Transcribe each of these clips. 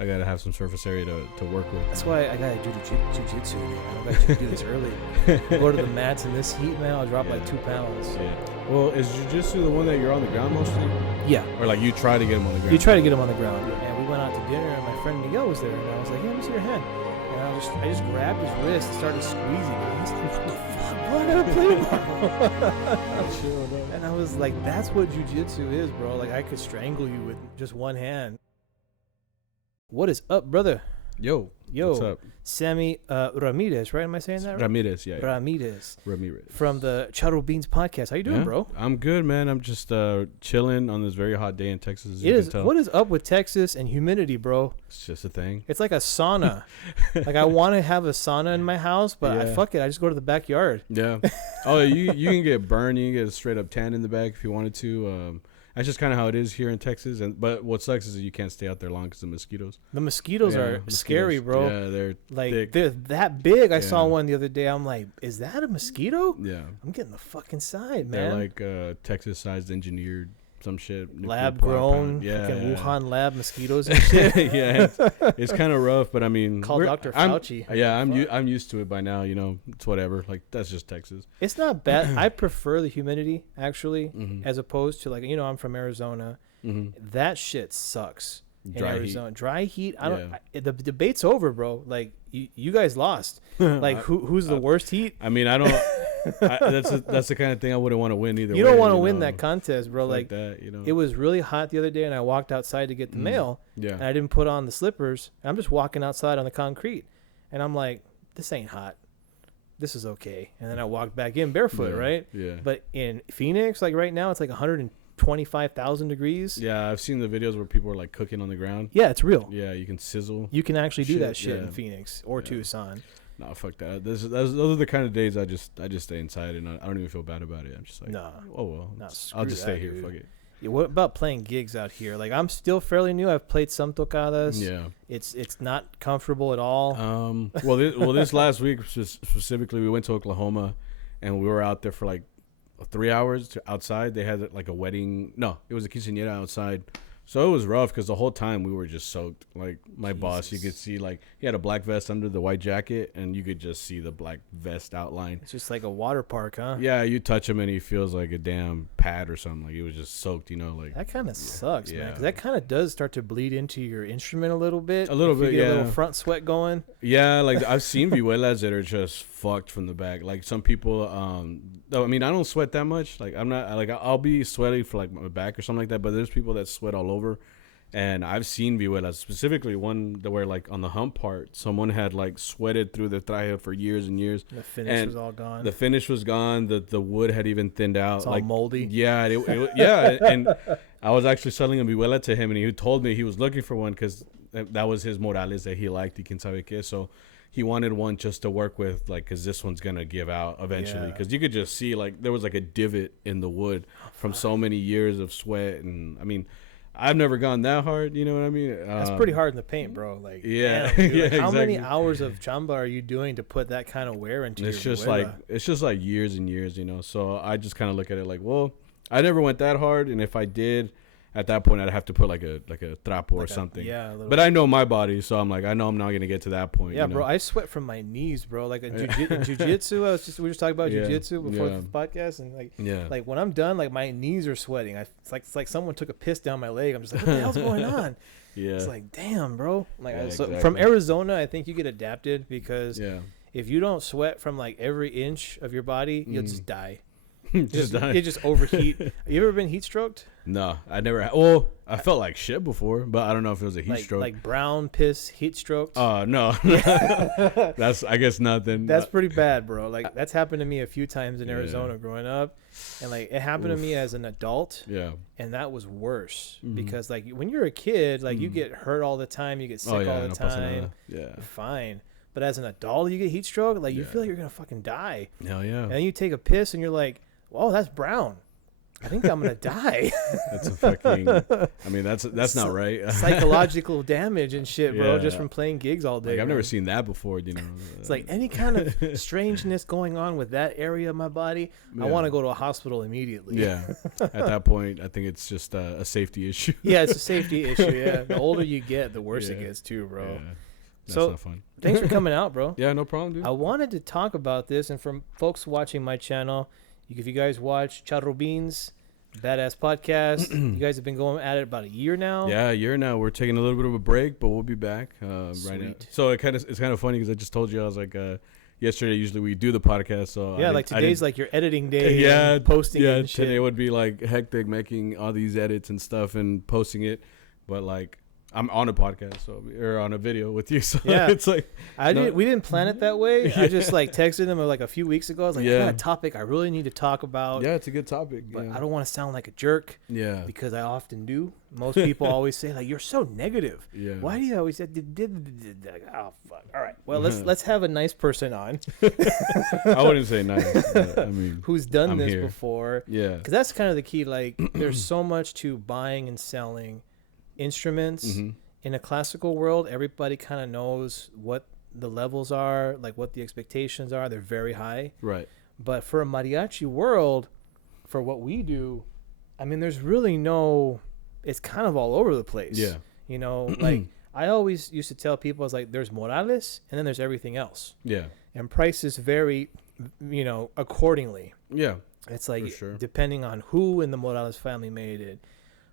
I gotta have some surface area to work with. That's why I gotta do jiu-jitsu. I gotta do this early. Go to the mats in this heat, man. I'll drop like 2 pounds. Yeah. Well, is jiu-jitsu the one that you're on the ground mostly? Yeah. Or like you try to get him on the ground? You try to get him on the ground. And we went out to dinner, and my friend Miguel was there, and I was like, "Hey, let me see your hand." And I just grabbed his wrist and started squeezing it. He was like, "What the fuck, bro? I gotta play tomorrow." And I was like, "That's what jiu-jitsu is, bro. Like I could strangle you with just one hand." What is up, brother? Yo, what's up? Sammy Ramirez, right? Am I saying that right? Ramirez, yeah. Ramirez. Ramirez. From the Charro Beans podcast. How you doing, bro? I'm good, man. I'm just chilling on this very hot day in Texas. As it you is. can tell. What is up with Texas and humidity, bro? It's just a thing. It's like a sauna. Like I want to have a sauna in my house, but I fuck it. I just go to the backyard. Yeah. Oh, you can get burned. You can get a straight up tan in the back if you wanted to. That's just kind of how it is here in Texas. But what sucks is that you can't stay out there long because of mosquitoes. The mosquitoes are scary, bro. Yeah, they're like thick. They're that big. I saw one the other day. I'm like, is that a mosquito? Yeah. I'm getting the fucking side, man. They're like Texas-sized engineered some shit. Lab grown. Yeah. Wuhan lab mosquitoes and shit. Yeah. It's kind of rough, but I mean. Call Dr. Fauci. I'm used to it by now. You know, it's whatever. Like, that's just Texas. It's not bad. I prefer the humidity, actually, as opposed to, like, you know, I'm from Arizona. That shit sucks. Dry Arizona. heat. Dry heat. The debate's over, bro. Like, you guys lost. Like, who's the worst heat? I mean, I don't. That's the kind of thing I wouldn't want to win either. You don't want to win that contest, bro. Like that, you know. It was really hot the other day, and I walked outside to get the mail. Yeah. And I didn't put on the slippers. I'm just walking outside on the concrete, and I'm like, this ain't hot. This is okay. And then I walked back in barefoot, right? Yeah. But in Phoenix, like right now, it's like 125,000 degrees. Yeah, I've seen the videos where people are like cooking on the ground. Yeah, it's real. Yeah, you can sizzle. You can actually do that shit in Phoenix or Tucson. No, fuck that. Those are the kind of days I just stay inside, and I don't even feel bad about it. I'm just like, oh well, I'll just stay here. Fuck it. Yeah, what about playing gigs out here? Like, I'm still fairly new. I've played some tocadas. Yeah, it's not comfortable at all. This last week specifically, we went to Oklahoma, and we were out there for like 3 hours outside. They had like a wedding. No, it was a quinceañera outside. So it was rough because the whole time we were just soaked. Like my boss, you could see like he had a black vest under the white jacket, and you could just see the black vest outline. It's just like a water park, huh? Yeah, you touch him and he feels like a damn pad or something. Like he was just soaked, you know. Like that kind of sucks, man. Because that kind of does start to bleed into your instrument a little bit. A little bit, you get a little front sweat going. Yeah, like I've seen vihuelas that are just fucked from the back. Like some people, I mean, I don't sweat that much. Like I'm not like I'll be sweaty for like my back or something like that. But there's people that sweat all over. And I've seen vihuelas, specifically one that where like on the hump part, someone had like sweated through the traje for years and years. The finish was all gone. The finish was gone. The wood had even thinned out. It's all moldy. Yeah, yeah. And I was actually selling a vihuela to him, and he told me he was looking for one because that was his Morales that he liked. Y quién sabe qué. So he wanted one just to work with, like, because this one's going to give out eventually. Because you could just see, like, there was like a divot in the wood from so many years of sweat. And I mean, I've never gone that hard, you know what I mean? That's pretty hard in the paint, bro. Like, yeah, damn, yeah. Like, how exactly. many hours of chamba are you doing to put that kind of wear into it's your just vihuela? it's just like years and years, you know. So I just kind of look at it like, well, I never went that hard, and if I did, at that point, I'd have to put like a trapo or something. But I know my body, so I'm like, I know I'm not gonna get to that point. Yeah, you know? bro, I sweat from my knees, bro. Like in jiu-jitsu, we were just talking about jiu-jitsu before the podcast, and like when I'm done, like my knees are sweating. It's like someone took a piss down my leg. I'm just like, what the hell's going on? Yeah, it's like, damn, bro. Like exactly. From Arizona, I think you get adapted because if you don't sweat from like every inch of your body, you'll just die. You just overheat. You ever been heat stroked? No, I never. Well, I felt like shit before, but I don't know if it was a heat stroke. Like brown piss heat stroked. No. That's I guess nothing. That's pretty bad, bro. Like that's happened to me a few times in Arizona growing up, and like it happened to me as an adult. Yeah. And that was worse because like when you're a kid, like you get hurt all the time, you get sick all the time. Yeah. You're fine. But as an adult, you get heat stroke, like you feel like you're gonna fucking die. Hell yeah. And then you take a piss and you're like, "Whoa, that's brown." I think I'm gonna die. That's a fucking. I mean, that's not right. Psychological damage and shit, bro, just from playing gigs all day. Like, I've never seen that before. It's like any kind of strangeness going on with that area of my body. I want to go to a hospital immediately. Yeah. At that point, I think it's just a safety issue. Yeah, it's a safety issue. Yeah, the older you get, the worse it gets too, bro. Yeah. That's not fun. Thanks for coming out, bro. Yeah, no problem, dude. I wanted to talk about this, and from folks watching my channel, if you guys watch Charro Beans, badass podcast, you guys have been going at it about a year now. Yeah, a year now. We're taking a little bit of a break, but we'll be back right now. So it's kind of funny because I just told you I was like yesterday. Usually we do the podcast, so yeah, like today's like your editing day. Yeah, and posting. Yeah, and shit. Today would be like hectic making all these edits and stuff and posting it, but like. I'm on a podcast, or on a video with you, so yeah. It's like we didn't plan it that way. Yeah. I just like texted him like a few weeks ago. I was like, "Yeah, a topic I really need to talk about." Yeah, it's a good topic, but I don't want to sound like a jerk. Yeah, because I often do. Most people always say like, "You're so negative." Yeah. Why do you always say? Oh fuck! All right. Well, let's have a nice person on. I wouldn't say nice. But, I mean, who's done this before? Yeah, because that's kind of the key. Like, there's so much to buying and selling instruments. In a classical world, everybody kind of knows what the levels are, like what the expectations are. They're very high, right? But for a mariachi world, for what we do, I mean, there's really no, it's kind of all over the place. Yeah, like I always used to tell people, I was like, there's morales and then there's everything else. Yeah, and prices vary, accordingly. Yeah, it's like depending on who in the Morales family made it,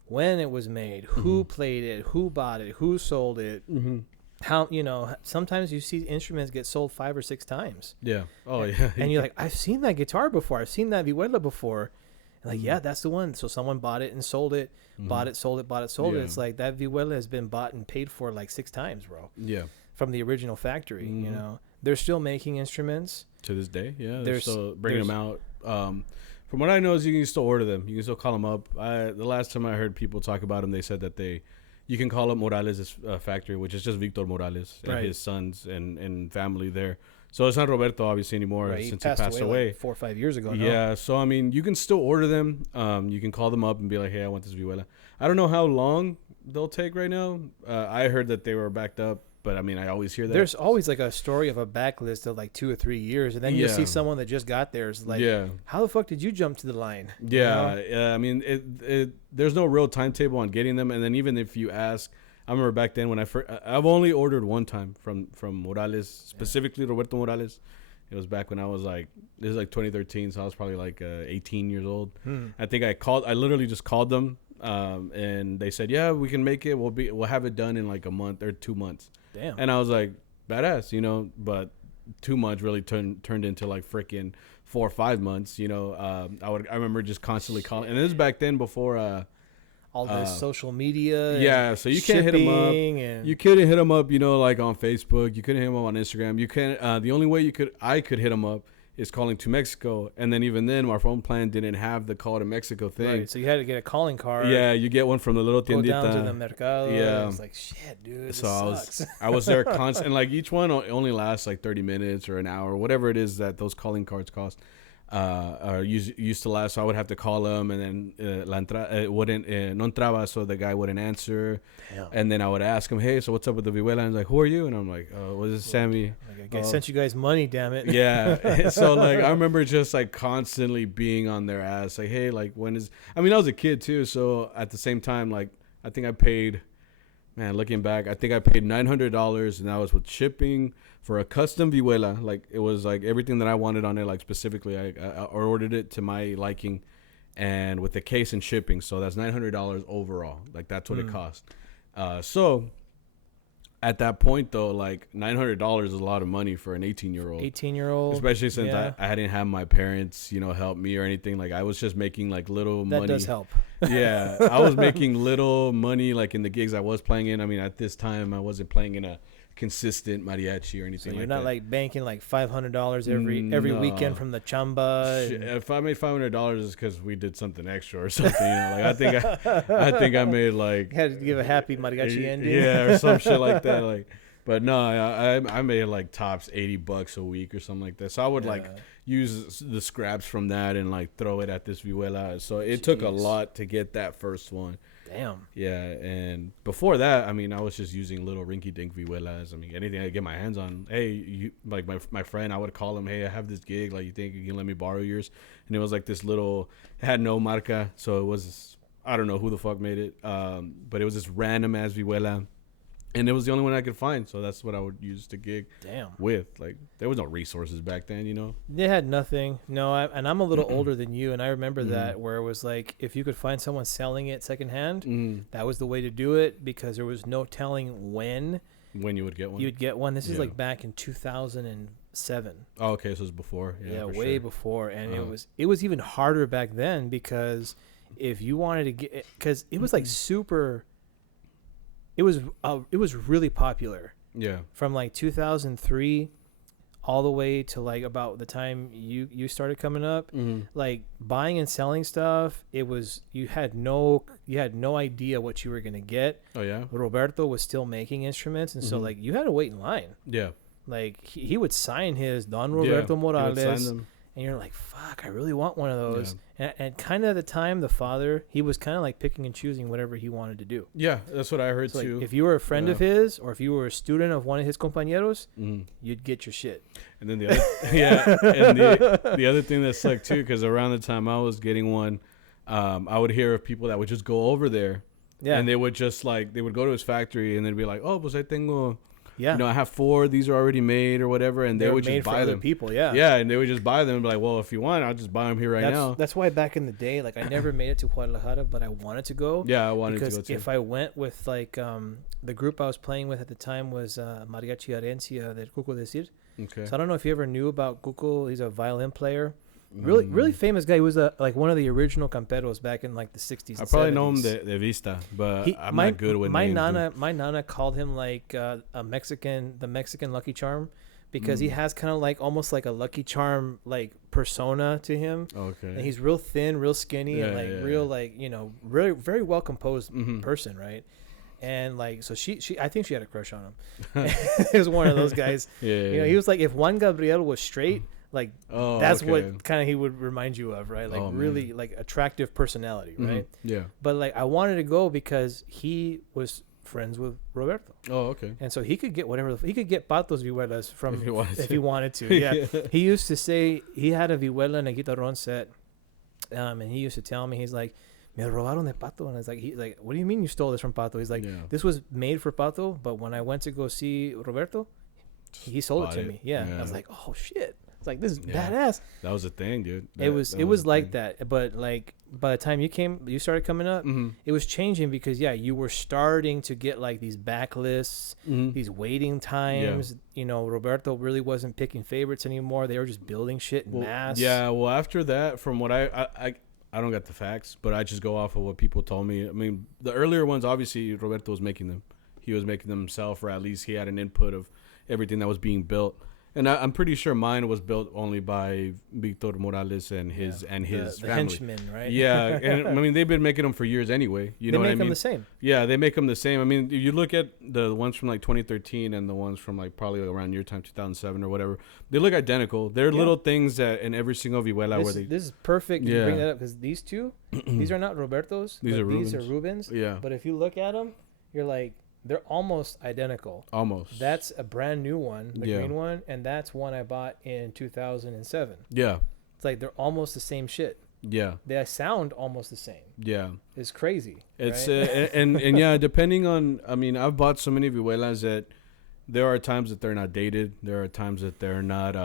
when it was made, who played it, who bought it, who sold it, how, sometimes you see instruments get sold 5 or 6 times. Yeah. Oh, yeah. And you're like, I've seen that guitar before. I've seen that vihuela before. And like, yeah, that's the one. So someone bought it and sold it, bought it, sold it, bought it, sold it. It's like that vihuela has been bought and paid for like 6 times, bro. Yeah. From the original factory, They're still making instruments. To this day, yeah. They're still bringing them out. From what I know is you can still order them. You can still call them up. The last time I heard people talk about them, they said that you can call up Morales' factory, which is just Victor Morales and his sons and family there. So it's not Roberto, obviously, anymore since he passed away. Like 4 or 5 years ago. Yeah, so, I mean, you can still order them. You can call them up and be like, hey, I want this vihuela. I don't know how long they'll take right now. I heard that they were backed up. But I mean, I always hear that. There's always like a story of a backlist of like 2 or 3 years, and then you see someone that just got there. It's like, how the fuck did you jump to the line? Yeah, I mean, there's no real timetable on getting them. And then even if you ask, I remember back then when I've only ordered one time from Morales, specifically Roberto Morales. It was back when I was like, this is like 2013, so I was probably like 18 years old. I think I literally just called them, and they said, yeah, we can make it. We'll have it done in like a month or 2 months. Damn. And I was like, badass, but 2 months really turned into like freaking 4 or 5 months, I remember just constantly calling. And this is back then before all this social media. Yeah, so you can't hit them up. You couldn't hit them up, like on Facebook. You couldn't hit them up on Instagram. You can't. The only way I could hit them up is calling to Mexico, and then even then our phone plan didn't have the call to Mexico thing. Right, so you had to get a calling card. Yeah, you get one from the little tiendita. Go down to the mercado. Yeah, it's like, shit, dude. So I was there constant, and like each one only lasts like 30 minutes or an hour, whatever it is that those calling cards cost. Used to last, so I would have to call him, and then no entraba, so the guy wouldn't answer. Damn. And then I would ask him, hey, so what's up with the vihuela? And he's like, who are you? And I'm like, what is Sammy? I sent you guys money, damn it. Yeah. So like I remember just like constantly being on their ass, like, hey, like I was a kid too, so at the same time, like I think I paid, looking back, I think I paid $900, and that was with shipping for a custom vihuela. Like it was like everything that I wanted on it, like specifically I ordered it to my liking, and with the case and shipping. So that's $900 overall. Like that's what it cost. So at that point though, like $900 is a lot of money for an 18-year-old. Especially since I didn't have my parents, help me or anything. Like I was just making like little money. That does help. Yeah. I was making little money like in the gigs I was playing in. I mean, at this time I wasn't playing in a consistent mariachi or anything. So you're not like banking like $500 every weekend from the chamba. If I made $500, it's because we did something extra or something. Like I think I made like had to give a happy mariachi ending. Yeah, or some shit like that. Like But no, I made like tops $80 a week or something like that. So I would like use the scraps from that and like throw it at this vihuela. So it took a lot to get that first one. Damn. Yeah, and before that, I mean, I was just using little rinky-dink vihuelas. I mean, anything I could get my hands on. Hey, you like my friend, I would call him, hey, I have this gig. Like, you think you can let me borrow yours? And it was like this little, it had no marca, so it was, I don't know who the fuck made it, but it was this random-ass vihuela. And it was the only one I could find, so that's what I would use to gig with. Like, there was no resources back then, you know? They had nothing. No, and I'm a little older than you, and I remember that where it was like, if you could find someone selling it secondhand, that was the way to do it because there was no telling when you would get one. You'd get one. This is like back in 2007. Oh, okay, so it was before. Yeah, way before. And it was even harder back then because if you wanted to get, because it was like super... It was really popular. Yeah. From like 2003 all the way to like about the time you started coming up, like buying and selling stuff, you had no idea what you were going to get. Oh yeah. Roberto was still making instruments, and so like you had to wait in line. Yeah. Like he would sign his Don Roberto Morales. And you're like, fuck, I really want one of those. Yeah. And kind of at the time, the father, he was kind of like picking and choosing whatever he wanted to do. Yeah, that's what I heard so too. Like, if you were a friend of his, or if you were a student of one of his compañeros, you'd get your shit. And then the other, the other thing that sucked too, because around the time I was getting one, I would hear of people that would just go over there. Yeah. And they would just like, they would go to his factory and they'd be like, oh, pues ahí tengo... Yeah, you know, I have 4. These are already made or whatever, and they would just buy them. People, yeah, yeah, and they would just buy them and be like, well, if you want, I'll just buy them here now. That's why back in the day, like I never made it to Guadalajara, but I wanted to go. Yeah, I wanted to go too. Because if I went with like the group I was playing with at the time was Mariachi Herencia del Cuco Decir. Okay. So I don't know if you ever knew about Cuco. He's a violin player. Really famous guy. He was like one of the original camperos back in like the 60s. I probably know him de vista, but I'm not good with names. My nana called him like the Mexican Lucky Charm because he has kind of like almost like a Lucky Charm like persona to him. Okay. And he's real thin, real skinny, and like real like, you know, really very well composed person, right? And like, so she I think she had a crush on him. He was one of those guys. You know, he was like, if Juan Gabriel was straight, like that's what kind of he would remind you of, right? Like really like attractive personality, right? Yeah. But like I wanted to go because he was friends with Roberto. Oh, okay. And so he could get whatever he could get patos vihuelas from if he wanted to. Yeah. He used to say he had a vihuela and a guitarrón set, and he used to tell me, he's like, me robaron de Pato. And I was like, he's like, what do you mean you stole this from Pato? He's like, this was made for Pato, but when I went to go see Roberto, he sold it to me. Yeah. I was like, oh shit. It's like, this is badass. That was a thing, dude. It was like that. But like by the time you started coming up, it was changing because you were starting to get like these backlists, these waiting times. You know, Roberto really wasn't picking favorites anymore. They were just building shit in mass. Yeah, well after that, from what I don't got the facts, but I just go off of what people told me. I mean, the earlier ones, obviously Roberto was making them. He was making them himself, or at least he had an input of everything that was being built. And I'm pretty sure mine was built only by Victor Morales and his family. The henchmen, right? Yeah, and I mean they've been making them for years anyway. You know what I mean? They make them the same. Yeah, they make them the same. I mean, if you look at the ones from like 2013 and the ones from like probably around your time, 2007 or whatever, they look identical. They're little things that in every single vihuela this is perfect. You bring that up because these two, these are not Roberto's. These are Rubens. Yeah. But if you look at them, you're like, they're almost identical. Almost. That's a brand new one, the green one, and that's one I bought in 2007. Yeah. It's like they're almost the same shit. Yeah. They sound almost the same. Yeah. It's crazy. It's right? and yeah, depending on, I mean, I've bought so many vihuelas that there are times that they're not dated. There are times that they're not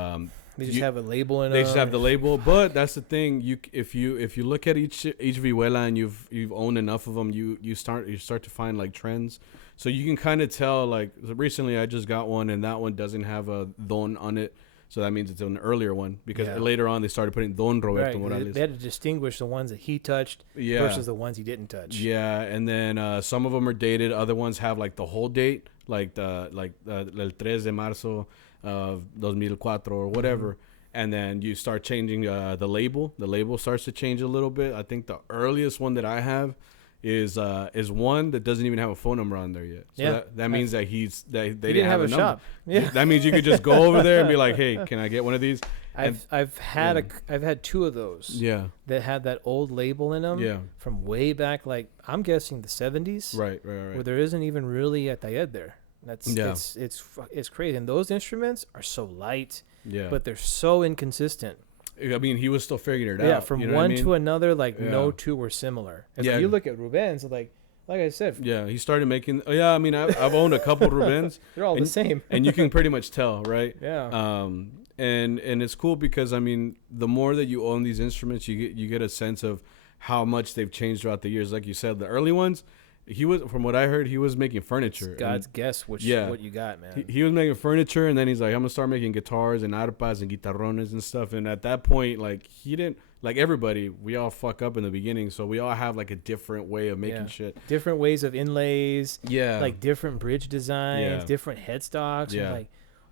they just have a label in them. They just have the label, but that's the thing. If you look at each vihuela and you've owned enough of them, you start to find like trends. So you can kind of tell. Like recently, I just got one, and that one doesn't have a Don on it, so that means it's an earlier one. Because later on, they started putting Don Roberto Morales. They had to distinguish the ones that he touched versus the ones he didn't touch. Yeah, and then some of them are dated. Other ones have like the whole date, like el 3 de marzo of 2004 or whatever. And then you start changing the label. The label starts to change a little bit. I think the earliest one that I have is one that doesn't even have a phone number on there yet. So that means that they didn't have a number. Shop. Yeah. That means you could just go over there and be like, hey, can I get one of these? I've had two of those. Yeah. That had that old label in them. Yeah. From way back, like I'm guessing the 70s. Right. Where there isn't even really a etiquette there. It's crazy. And those instruments are so light. Yeah. But they're so inconsistent. I mean, he was still figuring it out. Yeah, from one to another, no two were similar. And you look at Rubens, like I said. Yeah, he started making. I mean, I've owned a couple Rubens. They're all the same, and you can pretty much tell, right? Yeah. And it's cool because I mean, the more that you own these instruments, you get a sense of how much they've changed throughout the years. Like you said, the early ones. From what I heard, he was making furniture. It's God's guess what you got, man. He was making furniture, and then he's like, I'm gonna start making guitars and arpas and guitarrones and stuff. And at that point, like he didn't like everybody. We all fuck up in the beginning, so we all have like a different way of making shit. Different ways of inlays. Yeah. Like different bridge designs, different headstocks. Yeah. And like,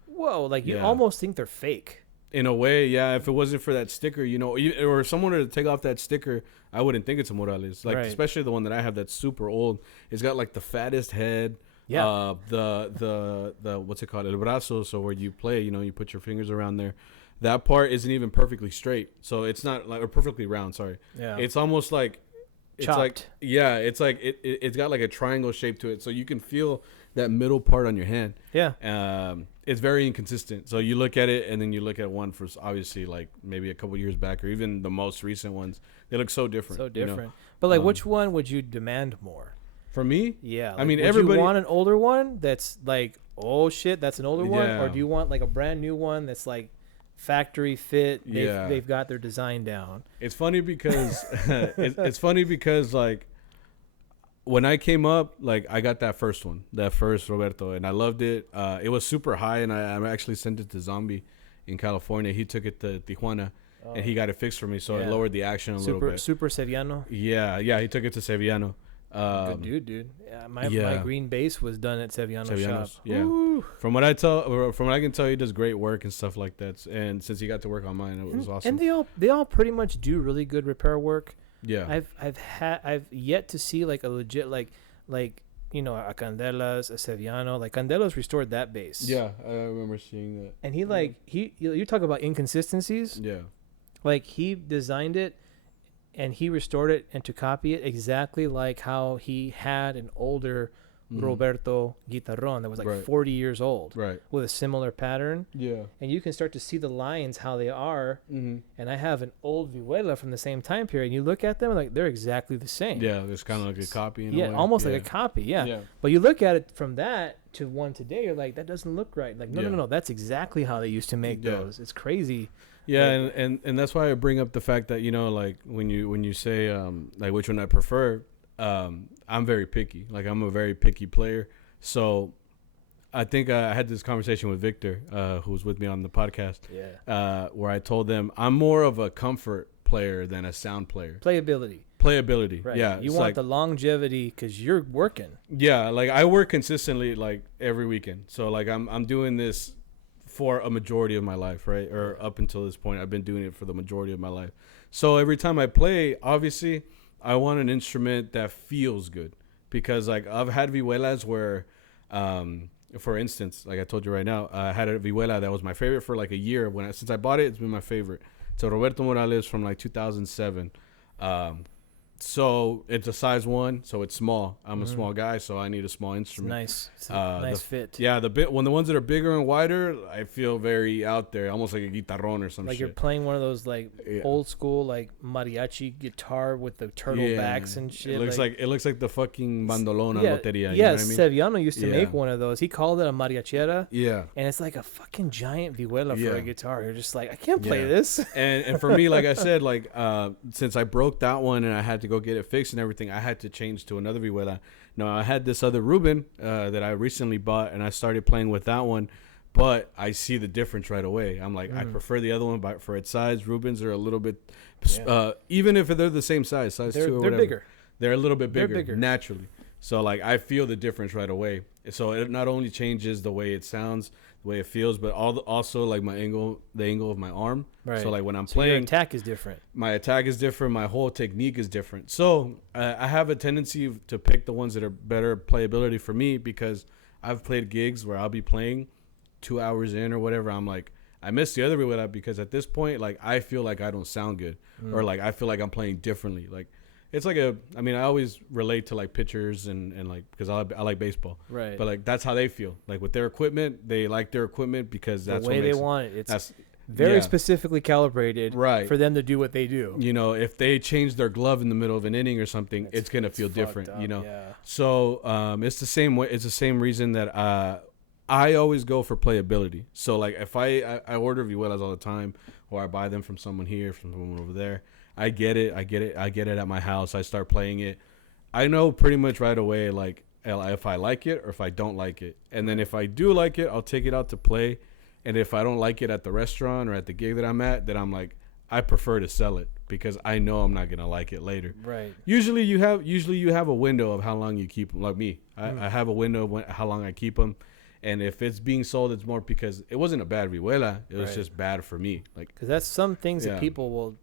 whoa, like you almost think they're fake. In a way, yeah. If it wasn't for that sticker, or if someone were to take off that sticker, I wouldn't think it's a Morales. Like, especially the one that I have that's super old. It's got like the fattest head. Yeah. The what's it called? El brazo. So where you play, you put your fingers around there. That part isn't even perfectly straight. So it's not like, or perfectly round. Sorry. Yeah. It's almost like, chopped. It's like it's got like a triangle shape to it. So you can feel that middle part on your hand. Yeah. It's very inconsistent. So you look at it, and then you look at one for obviously like maybe a couple years back, or even the most recent ones. They look so different. So different. But like, which one would you demand more? For me? Yeah. Like, I mean, everybody. Do you want an older one that's like, oh shit, that's an older one, or do you want like a brand new one that's like factory fit? They've got their design down. It's funny because it's funny because like, when I came up, like I got that first Roberto, and I loved it. It was super high, and I actually sent it to Zombie in California. He took it to Tijuana, and he got it fixed for me, so it lowered the action a little bit. Super Sevillano. Yeah, he took it to Sevillano. Good dude. Yeah, my green bass was done at Sevillano's shop. Yeah. Ooh. From what I can tell, he does great work and stuff like that. And since he got to work on mine, it was awesome. And they all pretty much do really good repair work. Yeah, I've yet to see like a legit like a Candelas, a Sevillano. Like Candelas restored that bass. Yeah, I remember seeing that. And you talk about inconsistencies. Yeah, like he designed it, and he restored it, and to copy it exactly like how he had an older Roberto guitarron that was like 40 years old, with a similar pattern. Yeah, and you can start to see the lines how they are. And I have an old vihuela from the same time period. And you look at them like they're exactly the same. Yeah, it's kind of like a copy. Almost like a copy. Yeah, but you look at it from that to one today, you're like, that doesn't look right. Like no, that's exactly how they used to make those. It's crazy. Yeah, like, and that's why I bring up the fact that like when you say like which one I prefer. I'm very picky. Like I'm a very picky player. So I think I had this conversation with Victor, who was with me on the podcast. Yeah. Where I told them I'm more of a comfort player than a sound player. Playability. Right. Yeah. You want the longevity because you're working. Yeah. Like I work consistently like every weekend. So like I'm doing this for a majority of my life, right? Or up until this point, I've been doing it for the majority of my life. So every time I play, obviously, I want an instrument that feels good, because like I've had vihuelas where, for instance, like I told you right now, I had a vihuela that was my favorite for like a year. Since I bought it, it's been my favorite. It's a Roberto Morales from like 2007. So it's a size 1, so it's small. I'm a small guy, so I need a small instrument. Nice. It's a nice fit. Yeah, when the ones that are bigger and wider, I feel very out there, almost like a guitarrón or some like shit. You're playing one of those like old school like mariachi guitar with the turtle backs and shit. It looks like the fucking bandolona loteria. Yeah, you know what I mean? Sevillano used to make one of those. He called it a mariachera. Yeah. And it's like a fucking giant vihuela for a guitar. You're just like, I can't play this. And for me, like I said, like since I broke that one and I had to go get it fixed and everything, I had to change to another vihuela. Now I had this other Ruben that I recently bought, and I started playing with that one, but I see the difference right away. I'm like, I prefer the other one, but for its size, Rubens are a little bit, even if they're the same size 2 or whatever, they're bigger. They're a little bit bigger naturally. So like I feel the difference right away. So it not only changes the way it sounds, the way it feels, but also like the angle of my arm. Right. So like when I'm playing, your attack is different. My attack is different. My whole technique is different. So I have a tendency to pick the ones that are better playability for me, because I've played gigs where I'll be playing 2 hours in or whatever. I'm like, I miss the other way with that, because at this point, like, I feel like I don't sound good, or like I feel like I'm playing differently. Like, it's like I always relate to like pitchers and like, because I like baseball, right? But like that's how they feel. Like with their equipment, they like their equipment because that's the way they want it. It's very specifically calibrated, right, for them to do what they do. You know, if they change their glove in the middle of an inning or something, it's gonna feel different. Up, you know, So it's the same way. It's the same reason that I always go for playability. So like if I order vihuelas all the time, or I buy them from someone here, from someone over there. I get it at my house. I start playing it. I know pretty much right away, like, if I like it or if I don't like it. And then if I do like it, I'll take it out to play. And if I don't like it at the restaurant or at the gig that I'm at, then I'm like, I prefer to sell it, because I know I'm not gonna like it later. Right. Usually you have a window of how long you keep them. Like me, I have a window of how long I keep them. And if it's being sold, it's more because it wasn't a bad vihuela. It was just bad for me. Like, because that's some things that people will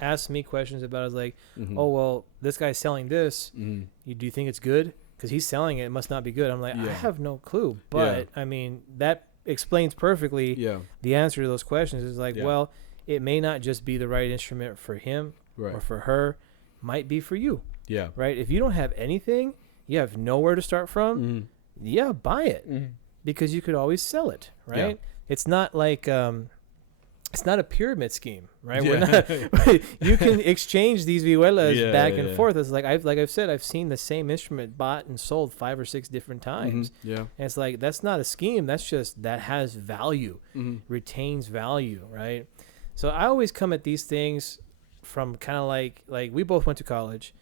ask me questions about. Is like, oh, well, this guy's selling this. Do you think it's good? Because he's selling it. It must not be good. I'm like, I have no clue. But, I mean, that explains perfectly the answer to those questions. Is like, well, it may not just be the right instrument for him or for her. Might be for you. Yeah. Right? If you don't have anything, you have nowhere to start from, buy it. Because you could always sell it, right? Yeah. It's not like it's not a pyramid scheme, right? We're not, you can exchange these vihuelas back and forth. It's like I've said, I've seen the same instrument bought and sold 5 or 6 different times. And it's like, that's not a scheme. That's just, that has value, retains value, right? So I always come at these things from kind of like we both went to college.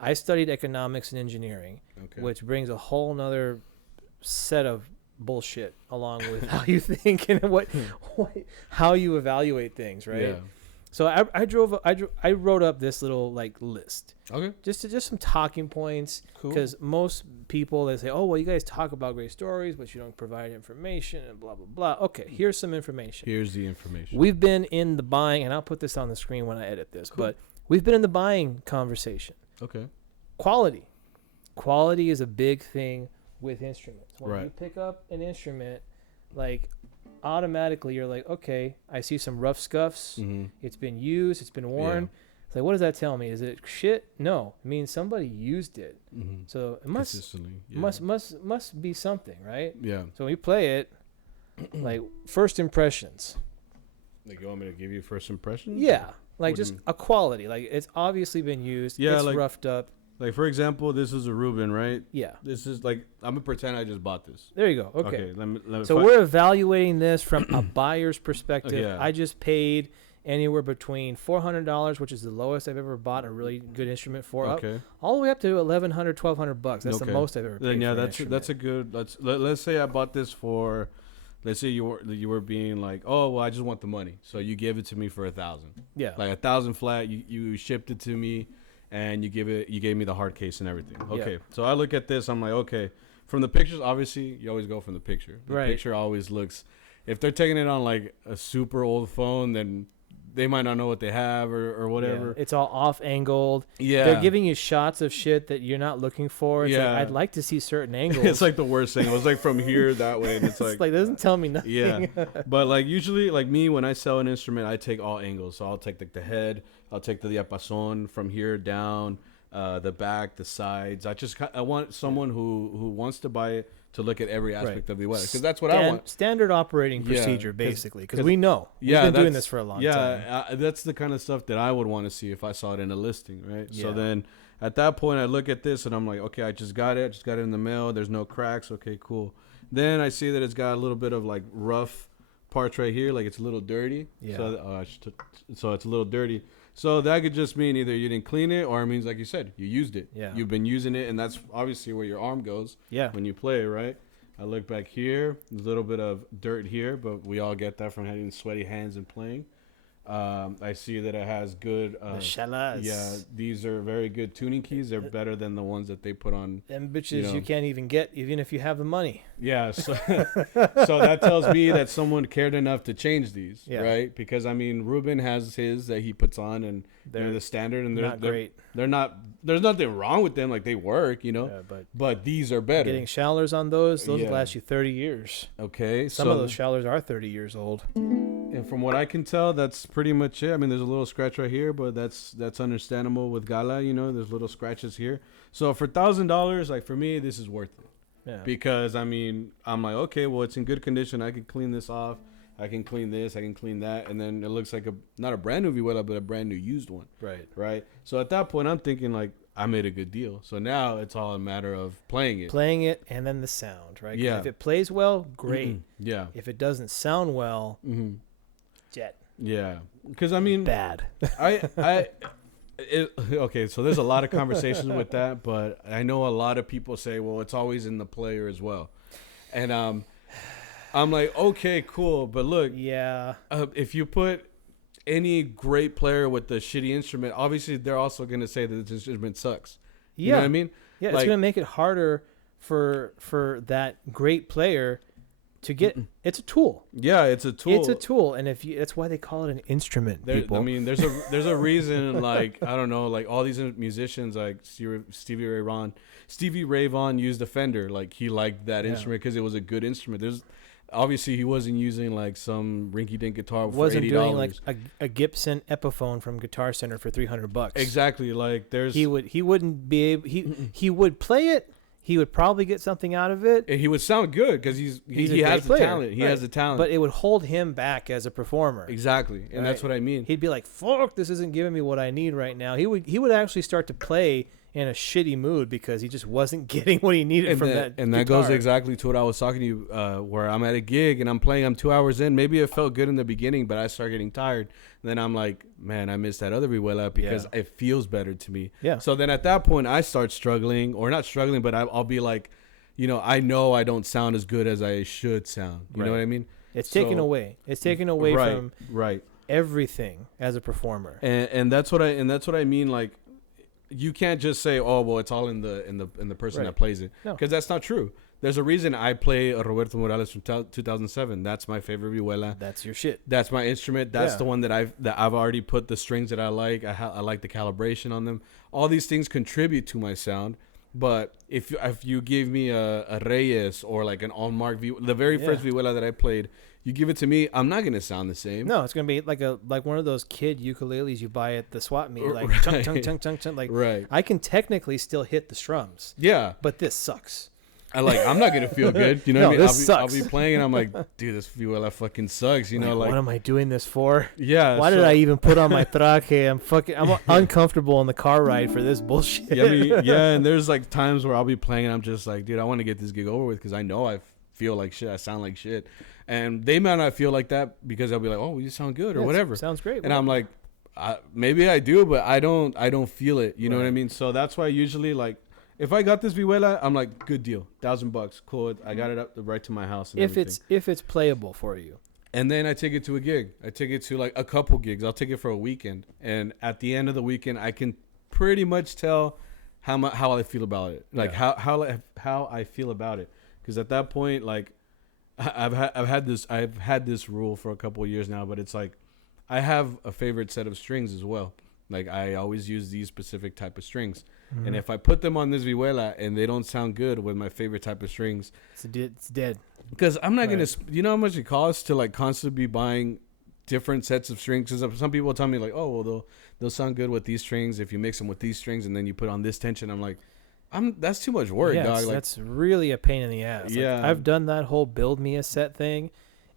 I studied economics and engineering, which brings a whole nother set of bullshit along with how you think and how you evaluate things, right? So I wrote up this little like list, just some talking points, because most people, they say, oh, well, you guys talk about great stories, but you don't provide information and blah blah blah. Okay, here's some information. Here's the information. We've been in the buying, and I'll put this on the screen when I edit this, but we've been in the buying conversation. Quality is a big thing with instruments. When you pick up an instrument, like, automatically you're like, okay, I see some rough scuffs. It's been used, it's been worn. It's like, what does that tell me? Is it shit? No, it means somebody used it. So it must be something, right? So when you play it, like, first impressions. Like, you want me to give you first impressions? Like, just a quality. Like, it's obviously been used. It's like, roughed up. Like, for example, this is a Reuben, right? This is like, I'm going to pretend I just bought this. There you go. Okay. Let me so we're evaluating this from a buyer's perspective. I just paid anywhere between $400, which is the lowest I've ever bought a really good instrument for, all the way up to $1,100, $1,200. That's the most I've ever paid. Then that's a good. Let's say I bought this for. Let's say you were being like, oh, well, I just want the money, so you gave it to me for $1,000. Like $1,000 flat. You shipped it to me. And you gave me the hard case and everything. So I look at this. I'm like, okay. From the pictures, obviously, you always go from the picture. The picture always looks. If they're taking it on like a super old phone, then they might not know what they have or whatever. It's all off angled. They're giving you shots of shit that you're not looking for. It's like, I'd like to see certain angles. It's like the worst thing. It was like from here that way, and it's like it doesn't tell me nothing. But like usually, like me, when I sell an instrument, I take all angles. So I'll take like the head. I'll take the diapason from here down, the back, the sides. I want someone who wants to buy it to look at every aspect of the weather, because that's what I want. Standard operating procedure, basically, because we know. We've been doing this for a long time. That's the kind of stuff that I would want to see if I saw it in a listing, right? So then at that point, I look at this and I'm like, okay, I just got it in the mail. There's no cracks. Okay, cool. Then I see that it's got a little bit of like rough parts right here, like it's a little dirty. So it's a little dirty. So that could just mean either you didn't clean it, or it means, like you said, you used it. You've been using it, and that's obviously where your arm goes when you play, right? I look back here. There's a little bit of dirt here, but we all get that from having sweaty hands and playing. I see that it has good. The shalas. Yeah, these are very good tuning keys. They're better than the ones that they put on. Them bitches you can't even get, even if you have the money. Yeah, so so that tells me that someone cared enough to change these, right? Because I mean, Ruben has his that he puts on, and they're the standard, and they're great. They're not. There's nothing wrong with them. Like they work, Yeah, but these are better. Getting showers on those will last you 30 years. Okay, some of those showers are 30 years old. And from what I can tell, that's pretty much it. I mean, there's a little scratch right here, but that's understandable with Gala. There's little scratches here. So for $1,000, like for me, this is worth it. Yeah. Because I mean, I'm like, okay, well, it's in good condition. I can clean this off. I can clean this. I can clean that, and then it looks like not a brand new vihuela, but a brand new used one. Right. So at that point, I'm thinking like I made a good deal. So now it's all a matter of playing it, and then the sound, right? Yeah. If it plays well, great. Mm-hmm. Yeah. If it doesn't sound well, jet. Yeah. Because I mean, bad. Okay, so there's a lot of conversations with that, but I know a lot of people say, well, it's always in the player as well. And I'm like, okay, cool. But look, if you put any great player with a shitty instrument, obviously they're also going to say that this instrument sucks. You know what I mean? Yeah, it's going to make it harder for that great player to get. It's a tool. Yeah, it's a tool. It's a tool, and that's why they call it an instrument. People. I mean, there's a reason. Like I don't know, like all these musicians, like Stevie Ray Vaughan used a Fender. Like he liked that instrument because it was a good instrument. Obviously he wasn't using like some rinky-dink guitar for $80. Wasn't doing like a Gibson Epiphone from Guitar Center for $300. Exactly. Like he wouldn't be able. He would play it. He would probably get something out of it. And he would sound good because he has the talent. He has the talent. But it would hold him back as a performer. Exactly. And that's what I mean. He'd be like, fuck, this isn't giving me what I need right now. He would actually start to play in a shitty mood because he just wasn't getting what he needed from that And that goes exactly to what I was talking to you, where I'm at a gig and I'm 2 hours in. Maybe it felt good in the beginning, but I start getting tired. And then I'm like, man, I missed that other vihuela because it feels better to me. Yeah. So then at that point, I start struggling, or not struggling, but I'll be like, I know I don't sound as good as I should sound. You know what I mean? It's taken away. It's taken away from everything as a performer. And that's what I mean. Like, you can't just say, oh, well, it's all in the person that plays it, because that's not true. There's a reason I play a Roberto Morales from 2007. That's my favorite vihuela. That's your shit. That's my instrument. That's the one that I've already put the strings that I like. I like the calibration on them. All these things contribute to my sound. But if you give me a Reyes or like an Allmark the very first vihuela that I played, you give it to me, I'm not gonna sound the same. No, it's gonna be like one of those kid ukuleles you buy at the swap meet, like chunk chunk chunk chunk chunk. Like I can technically still hit the strums. Yeah, but this sucks. I'm not gonna feel good. You know what I mean? I'll be playing and I'm like, dude, this vihuela fucking sucks. You know, like what am I doing this for? Yeah. Why did I even put on my traje? I'm uncomfortable on the car ride for this bullshit. Yeah, and there's like times where I'll be playing and I'm just like, dude, I want to get this gig over with because I know I feel like shit. I sound like shit. And they might not feel like that because they'll be like, oh, you sound good or whatever. Sounds great. And I'm like, maybe I do, but I don't feel it. You know what I mean? So that's why usually like, if I got this vihuela, I'm like, good deal, $1,000, cool. I got it up right to my house. And if it's playable for you, and then I take it to a gig. I take it to like a couple gigs. I'll take it for a weekend, and at the end of the weekend, I can pretty much tell how I feel about it, like how I feel about it. Because at that point, like I've had this rule for a couple of years now, but it's like I have a favorite set of strings as well. Like I always use these specific type of strings. And if I put them on this vihuela and they don't sound good with my favorite type of strings, it's dead. Because I'm not gonna, how much it costs to like constantly be buying different sets of strings. Because some people tell me like, oh, well, they'll sound good with these strings if you mix them with these strings and then you put on this tension. I'm like, that's too much work, dog. Like, that's really a pain in the ass. Yeah, like, I've done that whole build me a set thing.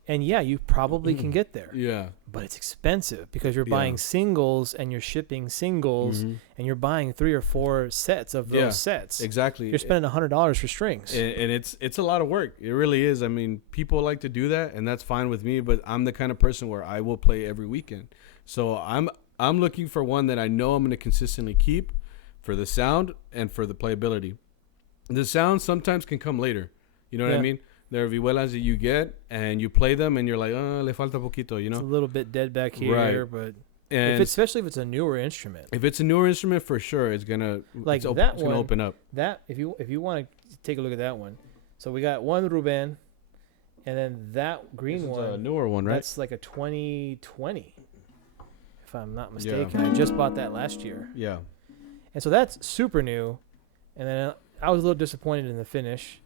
And you probably can get there. Yeah. But it's expensive because you're buying singles and you're shipping singles and you're buying 3 or 4 sets of those sets. Exactly. You're spending $100 for strings. And it's a lot of work. It really is. I mean, people like to do that and that's fine with me, but I'm the kind of person where I will play every weekend. So I'm looking for one that I know I'm going to consistently keep for the sound and for the playability. The sound sometimes can come later. You know what I mean? There are vihuelas that you get and you play them and you're like, oh, le falta poquito, you know? It's a little bit dead back here, right. but and especially if it's a newer instrument. If it's a newer instrument, for sure, it's gonna like it's that it's one. Gonna open up. That if you want to take a look at that one, so we got one Ruben, and then that green one, a newer one, right? That's like a 2020, if I'm not mistaken. I just bought that last year. Yeah. And so that's super new, and then I was a little disappointed in the finish.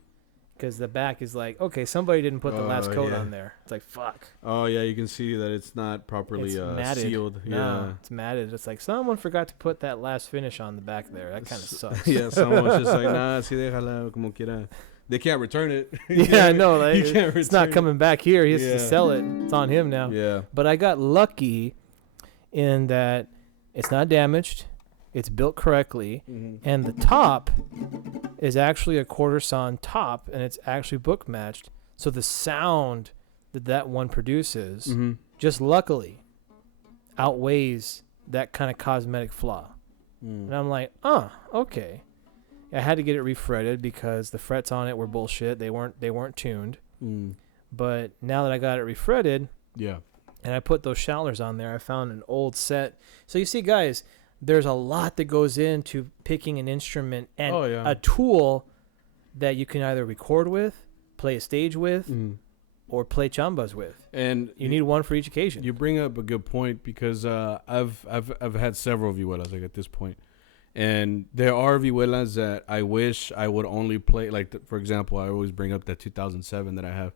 Because the back is like, okay, somebody didn't put the last coat on there. It's like, fuck. Oh, yeah, you can see that it's not properly sealed. No, it's matted. It's like someone forgot to put that last finish on the back there. That kind of sucks. Yeah, someone's just like, nah, si déjala como quiera. They can't return it. Yeah, no, like, it's not coming back here. He has to sell it. It's on him now. Yeah. But I got lucky in that it's not damaged. It's built correctly, and the top is actually a quarter sawn top, and it's actually book matched. So the sound that one produces, just luckily, outweighs that kind of cosmetic flaw. And I'm like, okay. I had to get it refretted because the frets on it were bullshit. They weren't tuned. But now that I got it refretted, and I put those shallers on there, I found an old set. So you see, guys, there's a lot that goes into picking an instrument and a tool that you can either record with, play a stage with, or play chambas with. And you need one for each occasion. You bring up a good point because I've had several vihuelas like at this point. And there are vihuelas that I wish I would only play. Like, for example, I always bring up that 2007 that I have.